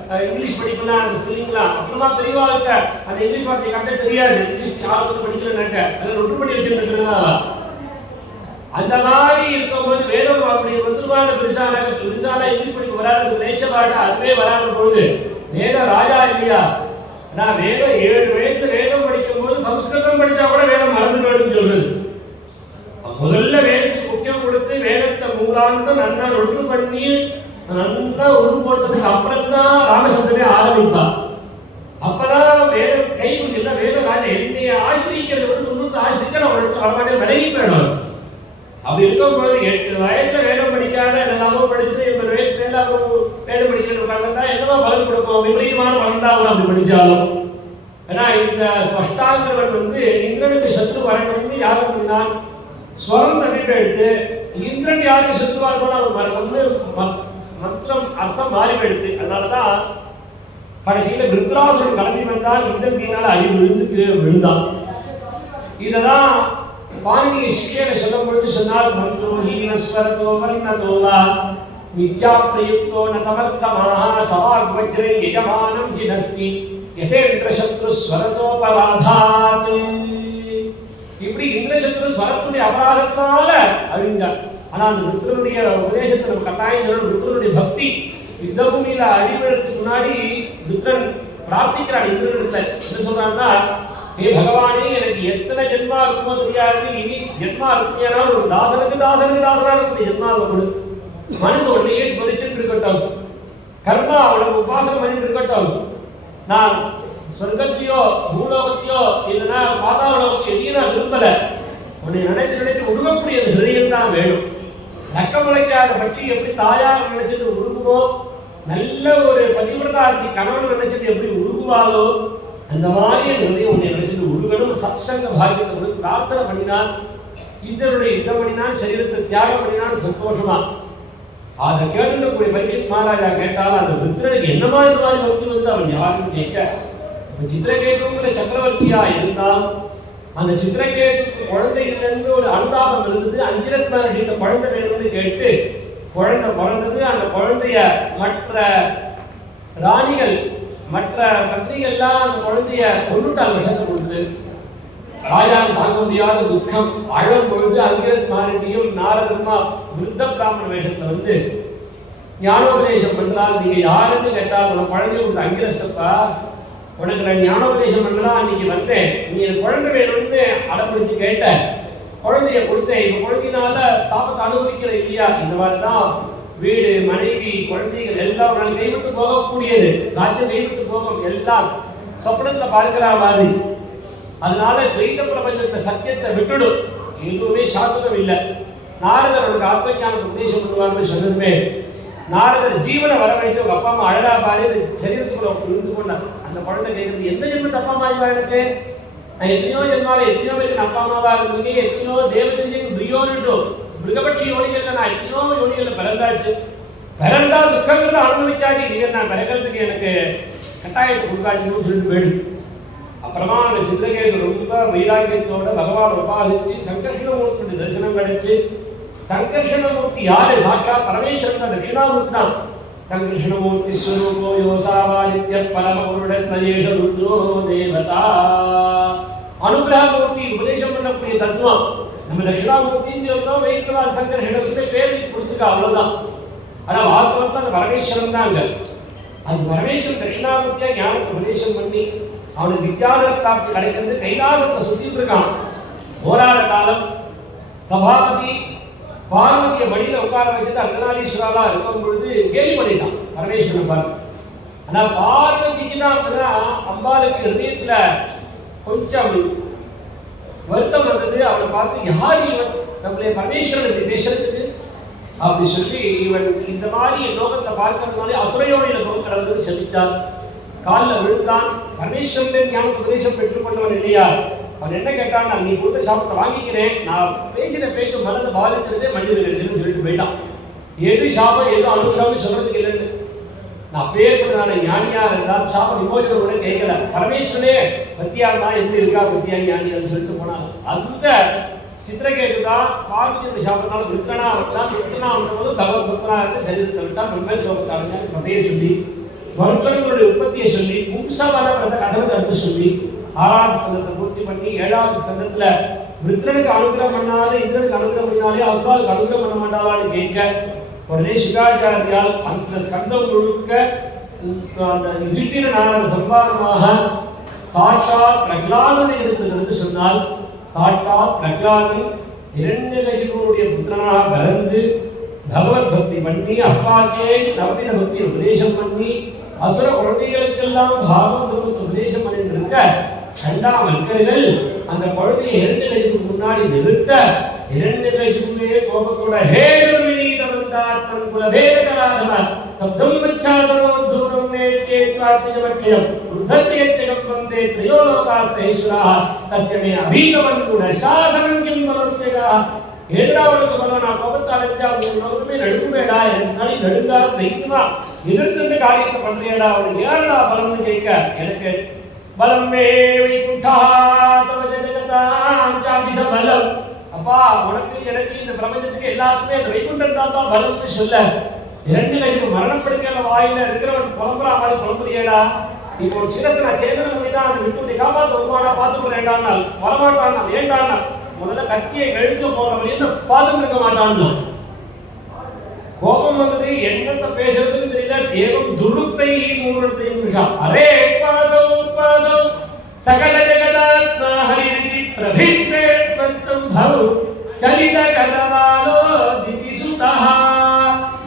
அந்த இங்கிலீஷ் படிப்புலாம் அந்த ஸ்பெல்லிங்லாம் அப்புறமா பெரியவாகிட்ட அந்த இங்கிலீஷ் வார்த்தை கரெக்டாக தெரியாது. இங்கிலீஷ் ஆரம்பத்தில் படிக்கலன்னாக்க அதில் நொட்டு பண்ணி வச்சுருந்துருக்குறதா. அந்த மாதிரி இருக்கும்போது வேதம் அப்படி வந்துருவாங்க. பெருசான இங்கிலீஷ் படிப்பு வராது, நேச்சபாட்டா அதுவே வராத பொழுது வேத ராஜா இல்லையா. நான் வேதம் 7 வயசுல வேதம் படிக்கும் போது சம்ஸ்கிருதம் படித்தா கூட வேதம் மறந்து போயிடுன்னு சொல்றது. முதல்ல வேதத்துக்கு முக்கியம் கொடுத்து வேதத்தை மூலாண்டு நல்லா நொட்டு பண்ணி நல்லா உரு போட்டதுக்கு அப்புறம் தான் ராமசந்திரமே ஆரம்பிப்பார். அப்பதான் வேதம் கைவிட்டு இல்லை. வேத ராஜா என்னைய ஆசிரிக்கிறது வந்து இன்னொரு ஆசிரிக்க நான் ஒரு இடத்துல வரமாட்டே விலகி போயிடும். அப்படி இருக்கும்போது 8 வயதுல வேதம் படிக்காத எல்லாமோ படிச்சுட்டு 80 வயசு மேல வேதம் படிக்கிறது உட்கார்ந்தா என்னவோ பலன் கொடுக்கும். விபரீதமான பலன் தான் அவர் அப்படி படிச்சாலும். ஏன்னா இந்த ஸ்பஷ்டாங்கிறவன் வந்து இந்திரனுக்கு சத்ரு வரணும்னு யாரும் அப்படின்னா ஸ்வரம் தவிர்ப்பு எடுத்து இந்திரன் யாருக்கு சத்ருவா இருக்கணும் அவர் வந்து மந்திரம் அர்த்தம் மாறி போயிடுது. அதனாலதான் கடைசியில விருத்ராசுரன் கிளம்பி வந்தால் இந்திரன் கீழால அடி விழுந்தான். இததான் பாணினிய சிக்ஷையில சொல்லும் பொழுது சொன்னால் மந்த்ரோஹீனஸ்வரதோ வர்ணதோவா மித்யா பிரயுக்தோ ந தமர்த்தமாக சவாக்வஜ்ரே யஜமானம் ஜினஸ்தி யதேந்திர சத்ரு ஸ்வரதோபராதாத். இப்படி இந்திரசத்ரு ஸ்வரத்துடைய அபராதத்தினால அழிஞ்சார். ஆனா அந்த விருத்ரனுடைய உபதேசத்தை நம்ம கட்டாயம் விருத்ரனுடைய பக்தி யுத்த பூமியில அடிபடுறதுக்கு முன்னாடி விருத்ரன் பிரார்த்திக்கிறான் இந்திரனிடத்துல. என்ன சொல்றான்னா, ஏ பகவானே, எனக்கு எத்தனை ஜென்மா இருக்குமோ தெரியாது, இனி ஜென்மா இருக்குமையானால் ஒரு தாசனுக்கு இருக்கக்கூடிய ஜென்மாவை கொடு. மனித உடனேயே ஸ்மரிச்சுட்டு இருக்கட்டும், கர்மா அவனுக்கு உபாசனம் பண்ணிட்டு இருக்கட்டும். நான் சொர்க்கத்தையோ பூலோகத்தையோ இல்லைன்னா பாதாளோகத்தையோ எதையும் நான் விரும்பல. உன்னை நினைச்சு உருவக்கூடிய ஹிருதயம் தான் வேணும். நக்க முளைக்காத பட்சி எப்படி தாயார் நினைச்சிட்டு உருகுமோ, நல்ல ஒரு பதிவிரதார்த்தி கணவன் நினைச்சிட்டு எப்படி உருகுவாளோ அந்த மாதிரி ஹிருதயம் உன்னை நினைச்சிட்டு உருகணும். சத்சங்க பாக்கியத்தை பிரார்த்தனை பண்ணினான். இந்தருடைய யுத்தம் பண்ணினான், சரீரத்தை தியாகம் பண்ணினான் சந்தோஷமா. அதை கேட்டுக்கூடிய பரீட்சித் மகாராஜா கேட்டாலும் அந்த விருத்ரனுக்கு என்னமா இந்த மாதிரி பக்தி வந்து அவன் யாரும் கேட்க. சித்திரகேதுங்கிற சக்கரவர்த்தியா இருந்தால் அந்த சித்திரகேதுக்கு குழந்தை இல்லைன்னு ஒரு அனுதாபம் இருந்தது. அங்கிரத்மாரிட்ட குழந்தை வேணும்னு கேட்டு குழந்தை பிறந்தது. அந்த குழந்தைய மற்ற ராணிகள் மற்ற பத்னிகள்லாம் அந்த குழந்தைய கொண்டுட்டாங்க, விஷத்தை கொடுத்து. ராஜா தாங்க முடியாத துக்கம் அழும் பொழுது அங்கிரத்மாரிட்டையும் நாரதமா விருத்த பிராமண வேஷத்துல வந்து ஞானோபதேசம் பண்றால், நீங்க யாருன்னு கேட்டால் உன குழந்தைய கொடுத்த அங்கிரசப்பா, உனக்கு நான் ஞானோபதேசம் பண்ணலாம் அன்னைக்கு வந்தேன், நீ எனக்கு குழந்தை வேணும்னு அடம்பிடிச்சு கேட்ட, குழந்தைய கொடுத்தேன். இப்போ குழந்தையினால தாபத்தை அனுபவிக்கிற இல்லையா? இந்த மாதிரி தான் வீடு மனைவி குழந்தைகள் எல்லாம் நான் கைவிட்டு போகக்கூடியது. ராஜ்யம் கைவிட்டு போகும், எல்லாம் சொப்பனத்துல பார்க்கிற மாதிரி. அதனால துவைத பிரபஞ்சத்தை சத்தியத்தை விட்டுடும், எதுவுமே சாத்திரம் இல்லை. நாரதர் அவனுக்கு ஆத்மஞானத்தை உபதேசம் பண்ணுவார்னு சொன்னதுமே நாரதர் ஜீவனை வர வைத்து உங்க அப்பா அம்மா அழகா பாரு சரீரத்துக்குள்ள இருந்து கொண்டார். அந்த குழந்தை கேட்கறது, எந்த ஜென்மத்து அப்பா அம்மா இவா எனக்கு? நான் எத்தனையோ ஜென்மால எத்தனையோ பேருக்கு அப்பா அம்மாவா இருந்திருக்கேன், எத்தனையோ தேவதஞ்சன் பிரியோனிட்டோ மிருகபட்சி யோனிகள்ல நான் எத்தனையோ யோனிகள்ல பிறந்தாச்சு. பிறந்தா துக்கங்கிறத அனுபவிக்காது, இனிமேல் நான் பிறக்கிறதுக்கு எனக்கு கட்டாயத்தை கொடுக்காதுன்னு சொல்லிட்டு போயிடுது. அப்புறமா அந்த சித்திரகேது ரொம்ப வைராக்கியத்தோட பகவான் உபாதிச்சு சங்கர்ஷணமூர்த்தியுடைய தரிசனம் கிடைச்சு. சங்கர்ஷணமூர்த்தி யாரு? சாட்சா பரமேஸ்வரன் தட்சிணாமூர்த்தி தான். சங்கர்ஷணமூர்த்தி ஸ்வரூபோ யோசாவாதித்ய பரமபுருட சஜேஷ ருத்ரோ தேவதா. அனுகிரகமூர்த்தி உபதேசம் பண்ணக்கூடிய தத்துவம். நம்ம தட்சிணாமூர்த்தின்னு சொல்றோம், வைத்தவால் சங்கர்ஷணத்துக்கு பேர் கொடுத்துருக்கா, அவ்வளவுதான். ஆனா வாஸ்தவத்தில் அந்த பரமேஸ்வரன் தான் அங்க. அந்த பரமேஸ்வரன் தட்சிணாமூர்த்தியா ஞானத்தை உபதேசம் பண்ணி அவனுக்கு வித்யாதர பிராப்தி கிடைக்கிறது. கைலாசத்தை சுத்திட்டு இருக்கான். போராட காலம் சபாபதி பார்வதியை வழியில உட்கார வச்சுட்டு அர்த்தநாரீஸ்வரா இருக்கும் பொழுது கேலி பண்ணிட்டான் பரமேஸ்வரன் பாரு. ஆனா பார்வதிக்கு தான் அம்பாளுக்கு ஹிருதயத்துல கொஞ்சம் வருத்தம் வந்தது. அவனை பார்த்து, யார் இவன் நம்மளே பரமேஸ்வரன் இப்படி பேசுறதுக்கு அப்படி சொல்லி, இவன் இந்த மாதிரி லோகத்தை பார்க்கறதுனாலே அசுரையோடையில போகிறவர்கள் செலுத்தார். காலில் விழுந்தான். பரமேஸ்வரன் ஞான உபதேசம் பெற்றுக்கொண்டவன் இல்லையா? அவன் என்ன கேட்டான், நான் நீ கொடுத்த சாப்பிட்டு வாங்கிக்கிறேன், நான் பேசின பேச்சு மனதை பாதிக்கிறதே மண்ணு வைக்கிறதுன்னு சொல்லிட்டு போயிட்டான். எது சாபம் எது அனுகிரகம் சொல்றதுக்கு இல்லைன்னு. நான் பேர்படுதான ஞானியா இருந்தால் சாப விமோசனம் கூட கேட்கல. பரமேஸ்வரனே பத்தியாருமா எப்படி இருக்கா, பத்தியா ஞானியான்னு சொல்லிட்டு போனாங்க. அந்த சித்திரகேது தான் பார்வதி சாப்பிட்றனால விருத்தனா வந்தான். விருத்தனா வந்தபோது பகவத் பக்தனா இருந்து சரீரத்தை விட்டால் பிரம்ம லோகத்தை அடைஞ்சாங்க. கதையை சொல்லி வருத்தங்களுடைய உற்பத்தியை சொல்லி பும்சவன பிரத கதனத்தை எடுத்து சொல்லி 6வது ஸ்கந்தத்தை பூர்த்தி பண்ணி 7வது ஸ்கந்தத்துல விருத்தனுக்கு அனுகிரகம் பண்ணாத இந்திரனுக்கு அனுகிரகம் பண்ணினாலே அவர்களுக்கு அனுகிரகம் பண்ண மாட்டாளான்னு கேட்க உடனே சுகாச்சாரியால் அந்த ஸ்கந்தம் முழுக்க அந்த யுதிஷ்டிர நாரத சம்பாதமாக சாட்சாத் பிரகலாதனை இருக்கிறது சொன்னால் சாட்சாத் பிரகலாதன் இரண்யகசிபுடைய புத்திரனாக பிறந்து பகவத் பக்தி பண்ணி அப்பாக்கே நவீன பக்தி உபதேசம் பண்ணி அசுர குழந்தைகளுக்கெல்லாம் பாகவத் உபதேசம் பண்ணிட்டு இருக்க கண்டாமல்கர்கள் அந்த குழந்தையை இரண்யகசிபுக்கு முன்னாடி நிறுத்த இரண்யகசிபுவே கோபத்தோட ஹே துர்விநீதவந்தாத்மன் குலபேதகராதம தப்தம் வச்சாதனோ தூரம் நேற்றே பிரார்த்திஜபட்சயம் உத்தத்தியத்தியம் வந்தே த்ரயோலோகார்த்தேஸ்வரா தத்யமே அபீதவன் கூட சாதனம் கிம் பலோத்யகா ஏழாவதுக்கு பண்ண நான் கோபத்தை அடைஞ்சா உங்க லோகமே நடுக்குமேடா என்னாலும் நடுங்கா தைரியமா எதிர்த்து காரியத்தை பண்றியடா அவனுக்கு ஏறடா பலம்னு கேட்க எனக்கு பலம் மே வைகுண்டா தவ ஜகதாம் ஜாபித பலம். அப்பா உனக்கு எனக்கு இந்த பிரபஞ்சத்துக்கு எல்லாருக்குமே அந்த வைகுண்டம் தான்ப்பா பலம்னு சொல்ல இரண்டு கைக்கு மரணப்படுக்கையில வாயில இருக்கிறவன் புலம்புறா மாதிரி புலம்புறியடா. இப்போ ஒரு சிலத்தை நான் சேதனை பண்ணிதான் அந்த விட்டு காப்பாற்ற வருவானா பார்த்துக்கிறேன்டான்னா வரமாட்டான்னா ஏண்டான்னா முதல்ல கத்தியை கழுத்துல போற வழியை பார்த்துட்டு இருக்க மாட்டான்னா. கோபம் வந்தது என்னத்தை பேசுறதுன்னு தெரியல. தேவம் துருத்தை மூர்த்தையும் அரே பாதோ பாதோ சகல ஜகதாத்மா ஹரிதி பிரபிஷ்டே பந்தம் பவ சரித கதவாலோ திதி சுதஹ.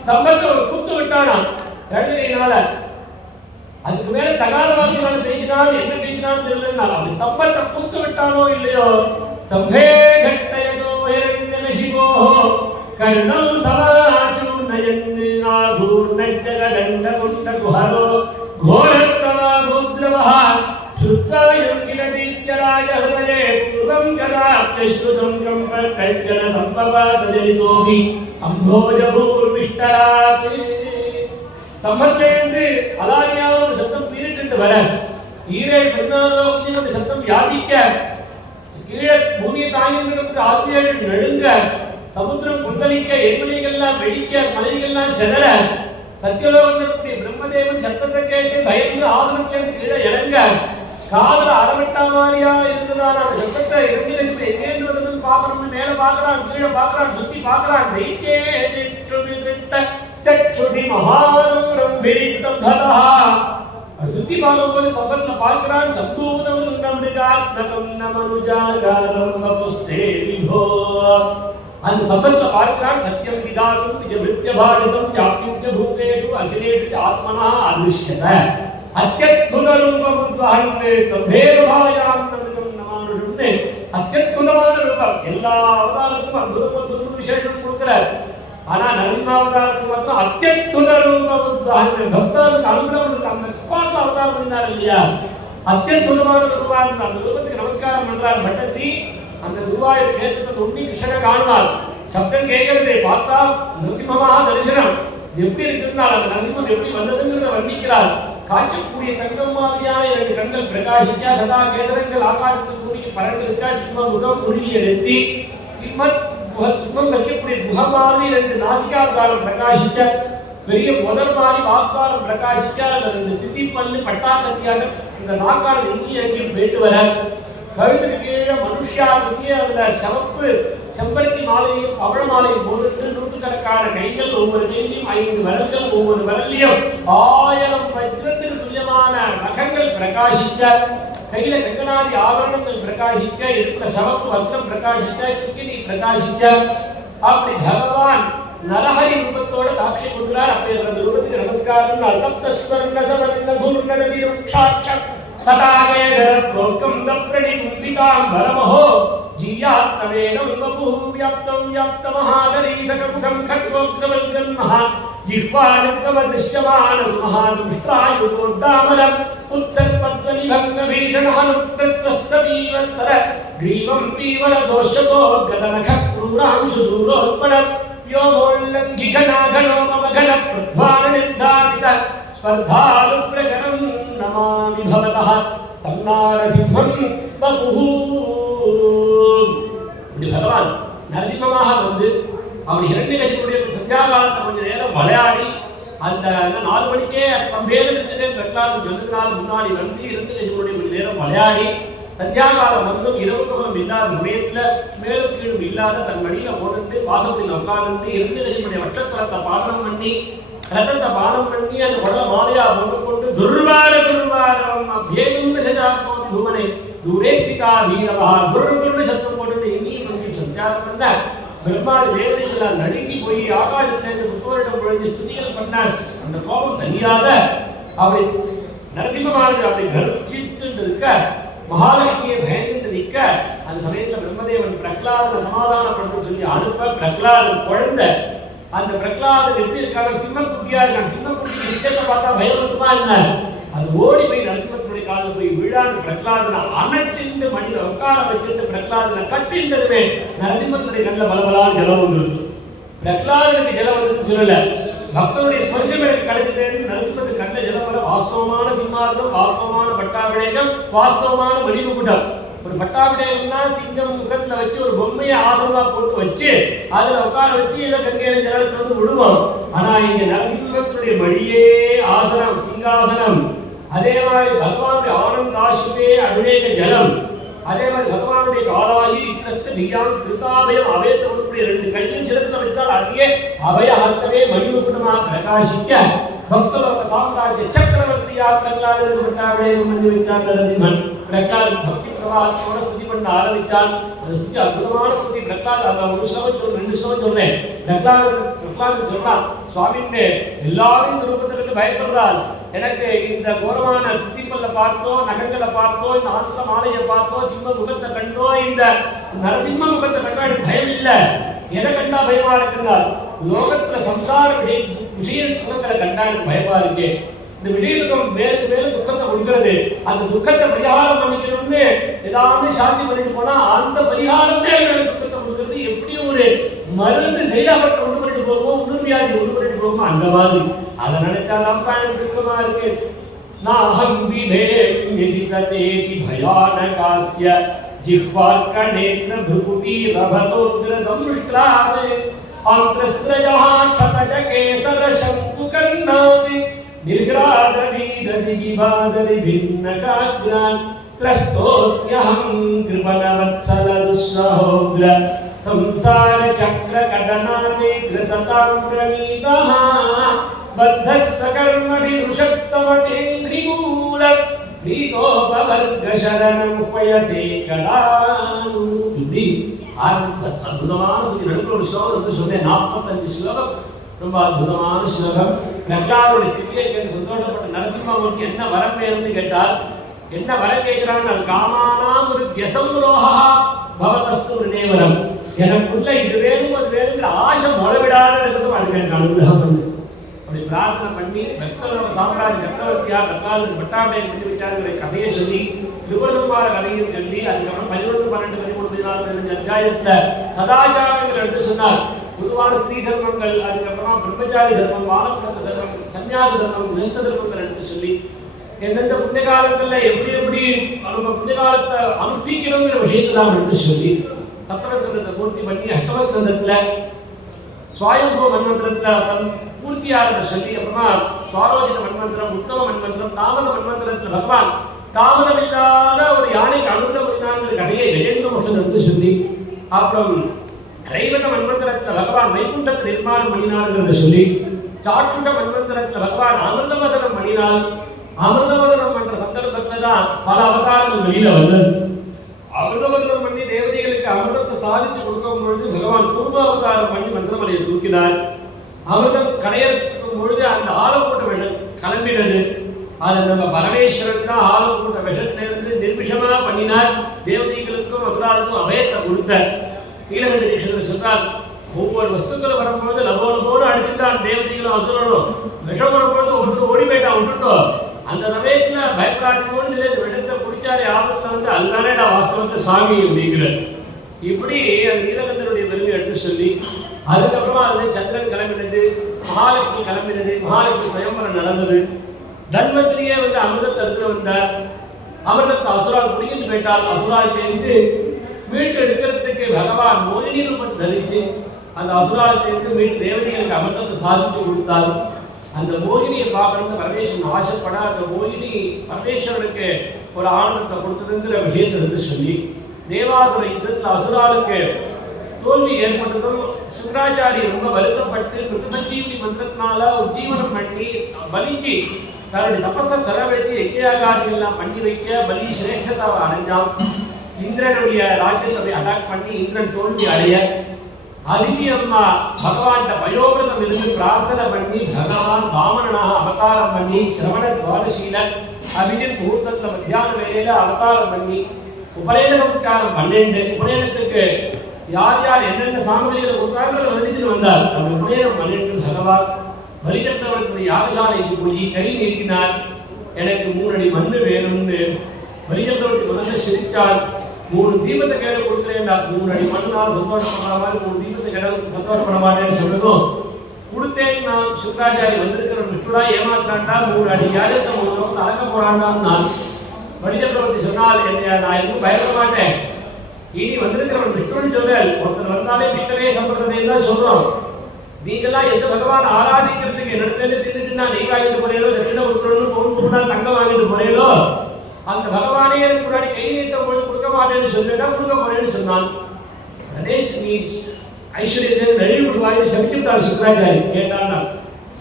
தம்பத்தை ஒரு குத்து விட்டானா எழுதுகையினால அதுக்கு மேல தகாத வார்த்தைகளை பேசினான் என்ன பேசினான்னு தெரியலன்னா அப்படி தம்பத்தை குத்து விட்டானோ இல்லையோ தம்பே கட்டயதோ ஹிரண்யகசிபோ கர்ணௌ சமாச்சூர்ணயன் ஆகூர்ணஜகதண்ட குண்ட குஹரோ கோரத்தமா கோத்ரவஹ ஸ்ருத்வாயம் கிலதீத்யராஜ ஹృదயே பூர்வம் கதாப்யஸ்ருதம் கம்பகஜ்ஜன சம்பவாதஜலிதோஹி அம்போஜபூர்விஷ்டராத். தம்பத்திலேருந்து அலாதியாக ஒரு சப்தம் பீரிட்டு வர ஈரேழு 14 லோகத்தையும் அந்த சப்தம் வியாபிக்க கீழே பூமியை தாங்கிட்டு ஆத்தியேழு நடுங்க சமுத்திரம் குந்தளிக்க எண்மலைகள்லாம் வெடிக்க மலைகள்லாம் செதற சத்தியலோகத்திற்குரிய பிரம்மதேவன் சத்தத்தை கேட்டு பயந்து ஆவணத்திலிருந்து கீழே இறங்க காதல அரவட்டா மாதிரியா இருந்ததான அந்த சத்தத்தை இரண்டிலுக்கு எங்கேருந்து வந்ததுன்னு பார்க்கணும்னு மேல பார்க்கறான் கீழே பார்க்கறான் சுத்தி பார்க்கறான் வைக்கே சச்சுடி மகாதம் விரித்தம் பதஹ. அது சுத்தி பார்க்கும்போது கம்பத்துல பார்க்கிறான் சம்பூதம் நமிருகாத்மகம் நமனுஜாகாரம் வபுஸ்தே விபோ. அந்த சம்பத்துல பார்க்கிறான் சத்தியம் விதானம் நிஜமித்ய பாரதம் யாப்யுக்ய பூதேஷு அகிலேஷு ஆத்மனா அதிருஷ்யத அத்யத்புத ரூபம் துவஹன்னே தம்பேரபாயாம் நமிதம் நமானுஷம்னே அத்யத்புதமான ரூபம். எல்லா அவதாரத்துக்கும் அற்புதமான விசேஷம் கொடுக்கிறார். ஆனா நரசிம்மாவதாரத்துக்கு மாத்திரம் அத்யத்புத ரூபம் துவஹன்னே பக்தர்களுக்கு அனுகிரகம் அந்த ஸ்பாட்ல அவதாரம் பண்ணினார் இல்லையா அத்யத்புதமான ரூபம். அந்த ரூபத்துக்கு நமஸ்காரம் பண்றார் பட்டத்திரி. அந்த குருவாயூர் கேத்திரத்தை தொண்டி கிருஷ்ணனை காணுவார். சப்தம் கேட்கறதை பார்த்தா நரசிம்மமாக தரிசனம் எப்படி இருக்குன்னால அந்த நரசிம்மம் எப்படி வந்ததுங்கிறத வர்ணிக்கிறார். காய்ச்சக்கூடிய தங்கம் மாதிரியான 2 கண்கள் பிரகாசிக்கா சதா கேந்திரங்கள் ஆகாரத்தில் கூடிய பரண்டு இருக்கா சிம்ம முகம் குறுகிய நெத்தி சிம்மம் வசிக்கக்கூடிய முகம் மாதிரி 2 நாசிகாகாரம் பிரகாசிக்க பெரிய முதல் மாதிரி வாக்காரம் பிரகாசிக்க அந்த 2 தித்தி பல்லு பட்டாக்கத்தியாக இந்த நாக்காரம் எங்கேயும் எங்கேயும் போயிட்டு வர கழுத்துக்கு கீழே மனுஷியாவுக்கு அந்த சிவப்பு செம்பருத்தி மாலையும் பவழ மாலையும் போட்டு நூற்றுக்கணக்கான கைகள் ஒவ்வொரு கையிலையும் 5 விரல்கள் ஒவ்வொரு விரல்லையும் 1000 வஜ்ரத்துக்கு துல்லியமான நகங்கள் பிரகாசிக்க கையில கங்கனாதி ஆபரணங்கள் பிரகாசிக்க எடுத்த சிவப்பு வஸ்திரம் பிரகாசிக்க கிக்கினி பிரகாசிக்க அப்படி பகவான் நரஹரி ரூபத்தோட காட்சி கொடுக்கிறார். அப்படி அந்த ரூபத்துக்கு நமஸ்காரம். அர்த்தஸ்வர்ணதவர்ண குர்ணதவிருக்ஷாட்சம் சதாகேதரோக்கம் தப்ரணிகும்பிதாம் பரமஹோ ஜீயாத்மவேனம் வபுஹு வியாப்தம் வியாப்தமஹாதரீதகமுகம் கட்வோக்ரவல்கன்மஹ ஜிஹ்வானுக்கமதிஷ்யமானம் மஹாதுஷ்டாயுகோட்டாமரம் உத்சர்பத்வனிபங்கபீஷணஹனுப்ரத்வஸ்தபீவத்தர கிரீவம் பீவரதோஷதோ கதனக்ரூராம்சுதூரோத்பரம் யோமோல்லங்கிகநாகனோமமகன பிரத்வானநிர்தாபித ஸ்பர்தாலுப்ரகரம் நமாமி பவதः தன்னாரசிம்மம் வபுஹு. அப்படி பகவான் நரசிம்மமாக வந்து அப்படி இரண்யகசிபனுடைய சந்தியாகாலத்தை கொஞ்ச நேரம் விளையாடி அந்த 4 மணிக்கே தம்பேல இருந்ததே பிரகலாதன் சொன்னதுனால முன்னாடி வந்து இரண்யகசிபனுடைய கொஞ்ச நேரம் விளையாடி சந்தியாகாலம் வந்தும் இரவு பகலும் இல்லாத சமயத்துல மேலும் கீழும் இல்லாத தன் மடியில போட்டு வாசப்படியில் உட்கார்ந்து இரண்யகசிபனுடைய வட்டத்தலத்தை பாசனம் பண்ணி ரத்தத்தை பானம் பண்ணி அந்த உடல மாலையா போட்டுக்கொண்டு துர்வாரம் அபேதும் சஜாத்மோ பூவனை தூரேஸ்திகா வீரவா துர்ரு சத்தம் போட்டு எங்கேயும் வந்து சஞ்சாரம் பண்ண பிரம்மாதி தேவதைகளால் நடுங்கி போய் ஆகாசத்திலிருந்து முப்பவரிடம் பொழுது ஸ்துதிகள் பண்ண அந்த கோபம் தனியாத அப்படி நரசிம்மமானது அப்படி கர்ஜித்து இருக்க மகாலட்சுமியை பயந்து நிற்க அந்த சமயத்தில் பிரம்மதேவன் பிரகலாதனை சமாதானப்படுத்த சொல்லி அனுப்ப பிரகலாதன் குழந்தை அந்த பிரகலாதன் எப்படி இருக்காங்க சிம்மக்குட்டியா இருக்காங்க சிம்மக்குட்டி நிச்சயத்தை பார்த்தா பயம் இருக்குமா என்ன அது ஓடி போய் நரசிம்மத்தினுடைய காலில் போய் விழாது பிரகலாதனை அணைச்சிட்டு மணியில உட்கார வச்சுட்டு பிரகலாதனை கட்டின்றதுமே நரசிம்மத்தினுடைய கண்ணில் பலபலான்னு ஜலம் வந்துருச்சு பிரகலாதனுக்கு ஜலம் வந்து சொல்லல பக்தனுடைய ஸ்பர்சம் எனக்கு கிடைச்சதுன்னு நரசிம்மத்துக்கு கண்ட ஜலம் வர வாஸ்தவமான சிம்மாசனம் வாஸ்தவமான பட்டாபிடேகம் வாஸ்தவமான மணிமுகுட்டம் ஒரு பட்டாபிடேகம்னா சிங்கம் முகத்துல வச்சு ஒரு பொம்மையை ஆதரவா போட்டு வச்சு அதுல உட்கார வச்சு இதை கங்கையில ஜலத்துல வந்து விடுவோம் ஆனா இங்க நரசிம்மத்தினுடைய மடியே ஆசனம் சிங்காசனம் அதே மாதிரி பகவானுடைய ஆனந்தாசுவே அபிஷேக ஜலம் அதே மாதிரி பகவானுடைய காலாயி விக்கிரஸ்த திவ்யாம் கிருதாபயம் அபயத்தவனுடைய 2 கையும் சிறத்துல வச்சால் அதையே அபயஹஸ்தமே மணிமுகுட்டமாக பிரகாசிக்க பக்தலோக சாம்ராஜ்ய சக்கரவர்த்தியா பிரகலாதன் பட்டாபிடேகம் பண்ணி வைத்தார் நரசிம்மன் பிரகலாதன் பக்தி பிரவாகத்தோட ஸ்துதி பண்ண ஆரம்பித்தான் அந்த ஸ்துதி அற்புதமான ஸ்துதி பிரகலாதன் அந்த 1 ஸ்லோகம் 2 ஸ்லோகம் சொல்றேன் பிரகலாதன் சொல்றான் சுவாமின்னு எல்லாரும் இந்த ரூபத்தை கண்டு பயப்படுறாள் எனக்கு இந்த கோரமான துத்திப்பல்ல பார்த்தோ நகங்களை பார்த்தோ இந்த ஆத்துல மாலையை பார்த்தோ சிம்ம முகத்தை கண்டோ இந்த நரசிம்ம முகத்தை கண்டோ எனக்கு பயம் இல்லை எதை கண்டா பயமா இருக்குன்னா லோகத்துல சம்சார விஷய சுகங்களை கண்டா எனக்கு பயமா இருக்கு இந்த விஷயத்துக்கு மேலுக்கு மேல துக்கத்தை கொடுக்கிறது அந்த துக்கத்தை பரிகாரம் பண்ணிக்கணும்னு ஏதாவது சாந்தி பண்ணிட்டு போனா அந்த பரிகாரமே எனக்கு துக்கத்தை கொடுக்கிறது எப்படியும் ஒரு மருந்து சைடாபட் ஒன்று பண்ணிட்டு போகும் இன்னொரு வியாதி ஒன்று பண்ணிட்டு போகுமோ அந்த மாதிரி அதை நினைச்சாதான் எனக்கு துக்கமா இருக்கு நாஹம் விவேதி பயானகாஸ்ய जिह्वार्कनेत्र भ्रुकुटी रभतोग्रदं श्लाघ आंत्रस्त्रयः क्षतजकेसर शङ्कुकर्णादि निर्घ्रादवीददिगिबादरि भिन्नकाग्रान् त्रस्तोऽस्म्यहं कृपणवत्सलदुःसहोग्र संसारचक्रकटनादिग्रसतां प्रणीतः बद्धस्वकर्मभिरुषक्तमतेन्द्रिमूल प्रीतोपवर्गशरणं पयसे कडानु இப்படி அற்புதமான நடுப்புற ஒரு ஸ்லோகம் வந்து சொன்னேன் 45 ஸ்லோகம் ரொம்ப அற்புதமான ஸ்லோகம் பிரகலாதனுடைய ஸ்திதியை கேட்டு சந்தோஷப்பட்ட நரசிம்மமூர்த்தி என்ன வரம் வேணும்னு கேட்டால் என்ன வரம் கேட்கிறான்னு காமானாம் ஒரு தியசம்ரோஹா பவதஸ்து ஒரு நேவரம் எனக்குள்ள இது வேணும் அது வேணுங்கிற ஆசை முளவிடாத இருக்கட்டும் அதுக்கு எனக்கு அனுகிரகம் பண்ணு அப்படி பிரார்த்தனை பண்ணி பக்தரோட சாம்ராஜ் சக்கரவர்த்தியா பிரகலாதன் பட்டாபிடேகம் பண்ணி வச்சாருங்கிற கதையை சொல்லி திரிபுரகுமார கதையும் சொல்லி அதுக்கப்புறம் 11, 12, 13, 14, 15 அத்தியாயத்துல சதாச்சாரங்கள் எடுத்து சொன்னார். பொதுவான ஸ்ரீ தர்மங்கள், அதுக்கப்புறமா பிரம்மச்சாரி தர்மம், வானப்பிரஸ்த தர்மம், சன்னியாச தர்மம், கிரகஸ்த தர்மங்கள் எடுத்து சொல்லி எந்தெந்த புண்ணிய காலங்கள்ல எப்படி எப்படி நம்ம புண்ணிய காலத்தை அனுஷ்டிக்கணுங்கிற விஷயத்தெல்லாம் எடுத்து சொல்லி சப்தமஸ்கந்தத்தை பூர்த்தி பண்ணி அஷ்டமஸ்கந்தத்துல சுவாயம்பூ மன்மந்திரத்துல பூர்த்தியாகிறத சொல்லி அப்புறமா சுவாரோஜித மன்மந்திரம், உத்தம மன்மந்திரம், தாமத மன்மந்திரத்துல பகவான் தாமதமில்லாத ஒரு யானைக்கு அனுகிரகினாங்கிற கதையை கஜேந்திர மோட்சம் எடுத்து சொல்லி அப்புறம் ரைவத மன்மந்திரத்துல பகவான் வைகுண்டத்தை நிர்மாணம் பண்ணினாங்கிறத சொல்லி சாட்சுட மன்மந்திரத்துல பகவான் அமிர்தவதனம் பண்ணினான். அமிர்தவதனம் பண்ற சந்தர்ப்பத்துல தான் பல அவதாரங்கள் வெளியில வந்தது. அமிர்தவதனம் பண்ணி தேவதைகளுக்கு அமிர்தத்தை சாதித்து கொடுக்கும் பொழுது பகவான் பூர்வாவதாரம் பண்ணி மந்திரமலையை தூக்கினார். அமிர்தம் கடையறதுக்கும் பொழுது அந்த ஆலக்கூட்ட விஷம் கிளம்பினது. அதை நம்ம பரமேஸ்வரன் தான் ஆலக்கூட்ட விஷத்திலிருந்து நிர்மிஷமா பண்ணினார். தேவதைகளுக்கும் அசுராளுக்கும் அபயத்தை கொடுத்தார். நீலகண்ட தீட்சிதர் சொன்னார், ஒவ்வொரு வஸ்துக்களும் வரும்போது லபோடு அடிச்சுட்டான் தேவதைகளும் அசுரனும். விஷம் வரும்போது ஒருத்தர் ஓடி போயிட்டா விட்டுட்டோம். அந்த சமயத்துல பயப்படாதோடு நிலையத்தை விஷத்தை குடிச்சாரே ஆபத்துல வந்து அதுதானே நான் வாஸ்தவத்தை சாமி அப்படிங்கிறார். இப்படி அந்த நீலகண்டனுடைய பெருமை எடுத்து சொல்லி அதுக்கப்புறமா அது சந்திரன் கிளம்பினது, மகாலட்சுமி கிளம்பினது, மகாலட்சுமி சுயம்பரம் நடந்தது. தன்வந்திரியே வந்து அமிர்தத்தை எடுத்து வந்தார். அமிர்தத்தை அசுரால் குடிக்கிட்டு போயிட்டால் அசுரால் இருந்து மீட்டு எடுக்கிறதுக்கு பகவான் மோகினி ரூபத்தை தரிச்சு அந்த அசுராலத்திற்கு மீட்டு தேவதைகளுக்கு அமிர்தத்தை சாதித்து கொடுத்தால் அந்த மோகினியை பார்க்கணும்னு பரமேஸ்வரன் ஆசைப்பட அந்த மோகினி பரமேஸ்வரனுக்கு ஒரு ஆனந்தத்தை கொடுத்ததுங்கிற விஷயத்தை எடுத்து சொல்லி தேவாசுர யுத்தத்தில் அசுராலுக்கு தோல்வி ஏற்பட்டதும் சுக்கராச்சாரி ரொம்ப வருத்தப்பட்டு மிருதசஞ்சீவனி மந்திரத்தினால உஜ்ஜீவனம் பண்ணி பலிக்கு தன்னுடைய தபஸை செலவழித்து யஜ்ஞயாகாதிகள்லாம் பண்ணி வைக்க பலி சிரேஷ்டத்தை அடைஞ்சான். இந்திரனுடைய ராஜ்யத்தை அட்டாக் பண்ணி இந்திரன் தோல்வி அடைய அதிதி அம்மா பகவான் பயோவிரதம் இருந்து பிரார்த்தனை பண்ணி பகவான் வாமனாக அவதாரம் பண்ணி சிரவண துவாதசீல அபிஜித் முகூர்த்தத்தில் மத்தியான வேலையில அவதாரம் பண்ணி உபநயன நமஸ்காரம் 12 உபநயனத்துக்கு யார் யார் என்னென்ன சாமகிரிகளை கொடுத்தாங்களோ வலிச்சுட்டு வந்தார். அந்த உபநயனம் 12 பகவான் வலிச்சக்கரவர்த்தியுடைய யாகசாலைக்கு போய் கை நீட்டினார். எனக்கு 3 அடி மண்ணு வேணும்னு வலிச்சக்கரவர்த்தி முதல்ல சிரித்தார். 3 தீபத்தை கையில கொடுக்குறேன், 3 அடி மண்ணால் சந்தோஷப்படுற மாதிரி 3 தீபத்தை கையில சந்தோஷப்பட மாட்டேன்னு சொன்னதும் கொடுத்தேன். நான் சுக்கராச்சாரி வந்திருக்கிற விஷ்ணுடா ஏமாத்துறான்டா, 3 அடி யாரத்தை 3 வருஷம் அளக்க போறான்டான்னு நான் வலிச்சக்கரவர்த்தி சொன்னால் என்ன நான் எதுவும் பயப்பட மாட்டேன். இனி வந்திருக்கிறவன் விஷ்ணுன்னு சொல்றேன், ஒருத்தர் வந்தாலே விஷ்ணுவே சம்பிரதே தான் சொல்றோம். நீங்கெல்லாம் எந்த பகவான் ஆராதிக்கிறதுக்கு என்னிடத்துல தின்னுட்டு நான் நெய் வாங்கிட்டு போறீங்களோ, தட்சிணை கொடுக்கணும்னு பொருள் பொருளா தங்கம் வாங்கிட்டு போறீங்களோ, அந்த பகவானே எனக்கு முன்னாடி கை நீட்டும் பொழுது கொடுக்க மாட்டேன்னு சொல்றேன்னா கொடுக்க போறேன்னு சொன்னான். கணேஷ் நீ ஐஸ்வர்யத்தை நழிவு வாங்கி சமிச்சுட்டார் சுக்கராச்சாரி கேட்டான்னா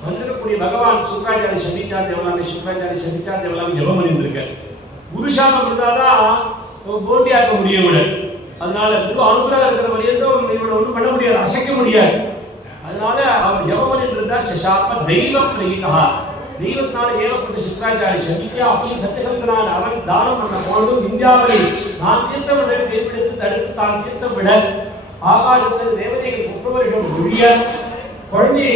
வந்திருக்கக்கூடிய பகவான் சுக்கராச்சாரி சமிச்சா தேவலாமே சுக்கராச்சாரி சமிச்சா தேவலாமே ஜபம் பண்ணியிருக்க குருசாமம் இருந்தாதான் போட்டியாக்க முடியும் இவட. அதனால குரு அனுகூலம் இருக்கிற வழியும் இவனை ஒன்றும் பண்ண முடியாது, அசைக்க முடியாது. அதனால அவர் ஜபம் பண்ணிட்டு இருந்தா சாப்ப தெய்வம் பிரகிதா தெய்வத்தினால ஏவப்பட்ட சுக்கராச்சாரி சமிக்கா அப்படின்னு சத்தியசந்தனான அவன் தானம் பண்ண போனதும் இந்தியாவில் நான் தீர்த்தம் விட கைப்பிடித்து தடுத்து தான் தீர்த்தம் விட ஆகாசத்தில் தேவதைகள் 30 வருஷம் ஒழிய குழந்தை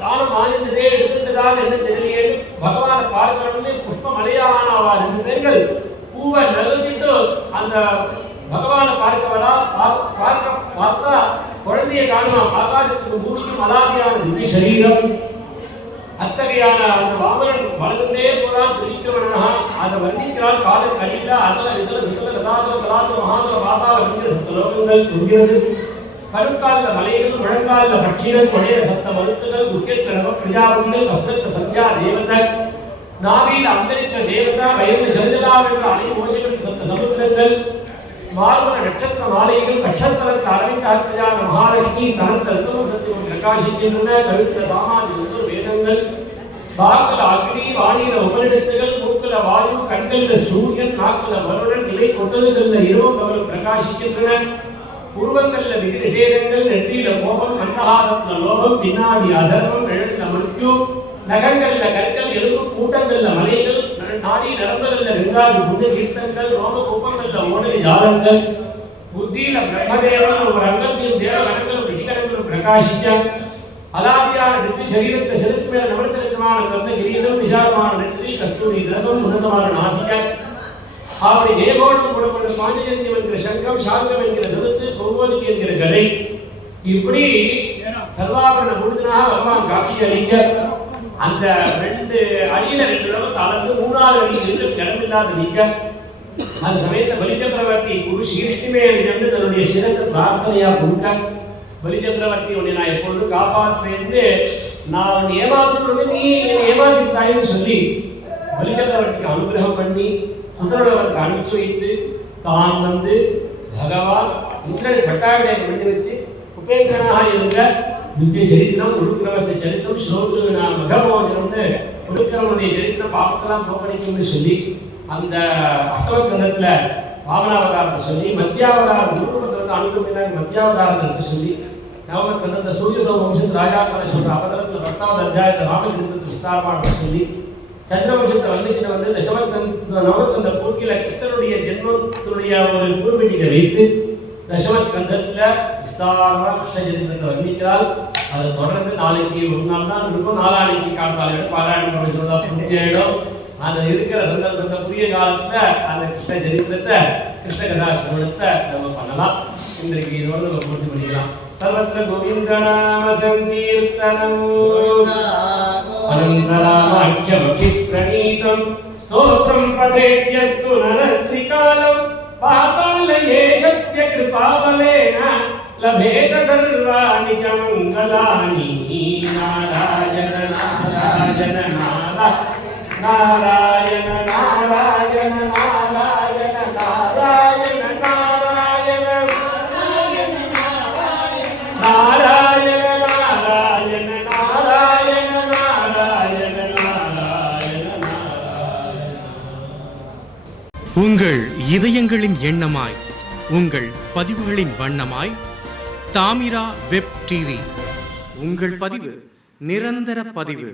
தானம் ஆனந்ததே எடுத்துட்டுதான் என்ன தெரியலேன்னு பகவானை பார்க்கணும்னு புஷ்ப மலையானவா 2 பேர்கள் பூவை நிறுத்திட்டு அந்த பகவானை பார்க்கவடா பார்த்தா குழந்தையை காணுமா ஆகாசத்துக்கு பூமிக்கும் அலாதியான திவ்ய சரீரம். அத்தகையான அந்த வாமனன் வளர்ந்தே போறான் திரிக்கவனாக அதை வர்ணிக்கிறான். கால கழில அதல விசல சுத்தல கதாதோ கலாதோ மகாதல பாதாள விங்கிற சத்தலோகங்கள் துங்கிறது. கருக்கால மலைகள் முழங்கால பட்சிகள் கொடைய சத்த மருத்துகள் குக்கியத்தில் நவ பிரஜாபதிகள் வஸ்திரத்த சந்தியா தேவதை நாவியில் அந்தரித்த தேவதா வயது ஜலஜலாவென்ற அலை மோசங்கள் சத்த சமுத்திரங்கள் மார்பன நட்சத்திர மாலைகள் நட்சத்திரத்தில் அரவிந்தார்த்தஜான மகாலட்சுமி தனத்தத்துவம் பிரகாசிக்கின்றன. கழுத்த சாமாஜி வேதங்கள் வாக்குல அக்னி வானில உபநிடத்துகள் மூக்குல வாயு கண்கள்ல சூரியன் நாக்குல வருடன் இவை கொட்டல்கள்ல இரவும் பகலும் பிரகாசிக்கின்றன. உருவங்கள்ல விகிதேதங்கள் நெற்றியில கோபம் மந்தகாரத்துல லோகம் பின்னாடி அதர்மம் எழுந்த மருத்யு நகங்கள்ல கற்கள் எலும்பு கூட்டங்கள்ல மலைகள் நாடி நரம்புகள்ல வெங்காதி புண்ணிய தீர்த்தங்கள் ரோம குப்பங்கள்ல ஓடலி ஜாலங்கள் புத்தியில பிரம்மதேவன் ஒரு அங்கத்தையும் தேவ கணங்களும் விதிகணங்களும் பிரகாசிக்க அலாதியான நெற்றி சரீரத்தை செலுத்து மேல நவரத்தினமான கர்ண கிரீடம் விசாலமான நெற்றி கஸ்தூரி திரகம் உன்னதமான நாசிக அவருடைய ஏகோடம் கூடப்படும் பாஞ்சஜன்யம் என்கிற சங்கம் சாங்கம் என்கிற நிறுத்து பொருவோதிக்கு என்கிற கதை இப்படி சர்வாபரண முழுதனாக பகவான் காட்சி அளிக்க அந்த 2 அடியில 2 தடவை தளர்ந்து 3வது அடியில் இடமில்லாத நிற்க அந்த சமயத்தில் பலிச்சக்கரவர்த்தி குரு ஸ்ரீகிருஷ்ணமே அணிந்து தன்னுடைய சிரத்தை பிரார்த்தனையா கொடுக்க பலிச்சக்கரவர்த்தி உன்னை நான் எப்பொழுதும் காப்பாற்றுவேன்னு நான் ஏமாத்துறது நீ என்னை ஏமாத்திருந்தாயின்னு சொல்லி பலிச்சக்கரவர்த்திக்கு அனுகிரகம் பண்ணி சுந்தரவருக்கு அனுப்பிச்சு வைத்து தான் வந்து பகவான் இந்திரனை பட்டாவிடையை பண்ணி வச்சு உபேந்திரனாக இருந்த திவ்ய சரித்திரம் உருக்கிரமத்தை சரித்திரம் ஸ்லோக மகமோஜனம்னு உருக்கிரமனுடைய சரித்திரம் பாப்பத்தெல்லாம் போக்கடிக்கும்னு சொல்லி அந்த அஷ்டம கிரந்தத்தில் வாமனாவதாரத்தை சொல்லி மத்தியாவதாரம் குருகுலத்தில் வந்து அனுப்பினாங்க மத்தியாவதாரத்தை சொல்லி நவம கிரந்தத்தை சூரியதோ வம்சத்து ராஜாக்களை சொல்கிற அவதரத்தில் 10வது அத்தியாயத்தில் ராமச்சந்திரத்தை விஸ்தாரமாக சொல்லி சந்திரவம்சத்தை வந்துச்சுன்னு வந்து நவமஸ்கந்த பூர்த்தியில் கிருஷ்ணனுடைய ஜென்மத்தினுடைய ஒரு பூர்வீக வைத்து தசமஸ்கந்தத்தில் விஸ்தாரமாக கிருஷ்ண சரித்திரத்தை வர்ணிக்கிறாள். அதை தொடர்ந்து நாளைக்கு ஒரு நாள் தான் இருக்கும், நாளானைக்கு காத்தாலும் பாராயணம் பண்ண சொல்லலாம் பூர்த்தியாயிடும். அதில் இருக்கிற சந்தர்ப்பத்தை புதிய காலத்தில் அந்த கிருஷ்ண சரித்திரத்தை கிருஷ்ண கதாசிரமணத்தை நம்ம பண்ணலாம். இன்றைக்கு இதோடு நம்ம பூர்த்தி பண்ணிக்கலாம். சர்வத்திர கோவிந்தநாம சங்கீர்த்தனம் அனந்தராமாட்சமபி பிரணீதம் ஸ்தோத்ரம் படேத்யத்து நரத்ரிகாலம் பாதாலயே சத்யகிருத पावलेन लभेत सर्वाणि च मङ्गलानि नारायण नारायण नारायण नारायण नारायण नारायण नारायण नारायण नारायण नारायण नारायण नारायण नारायण உங்கள் இதயங்களின் எண்ணமாய், உங்கள் பதிவுகளின் வண்ணமாய் தாமிரா வெப் டிவி. உங்கள் பதிவு நிரந்தர பதிவு.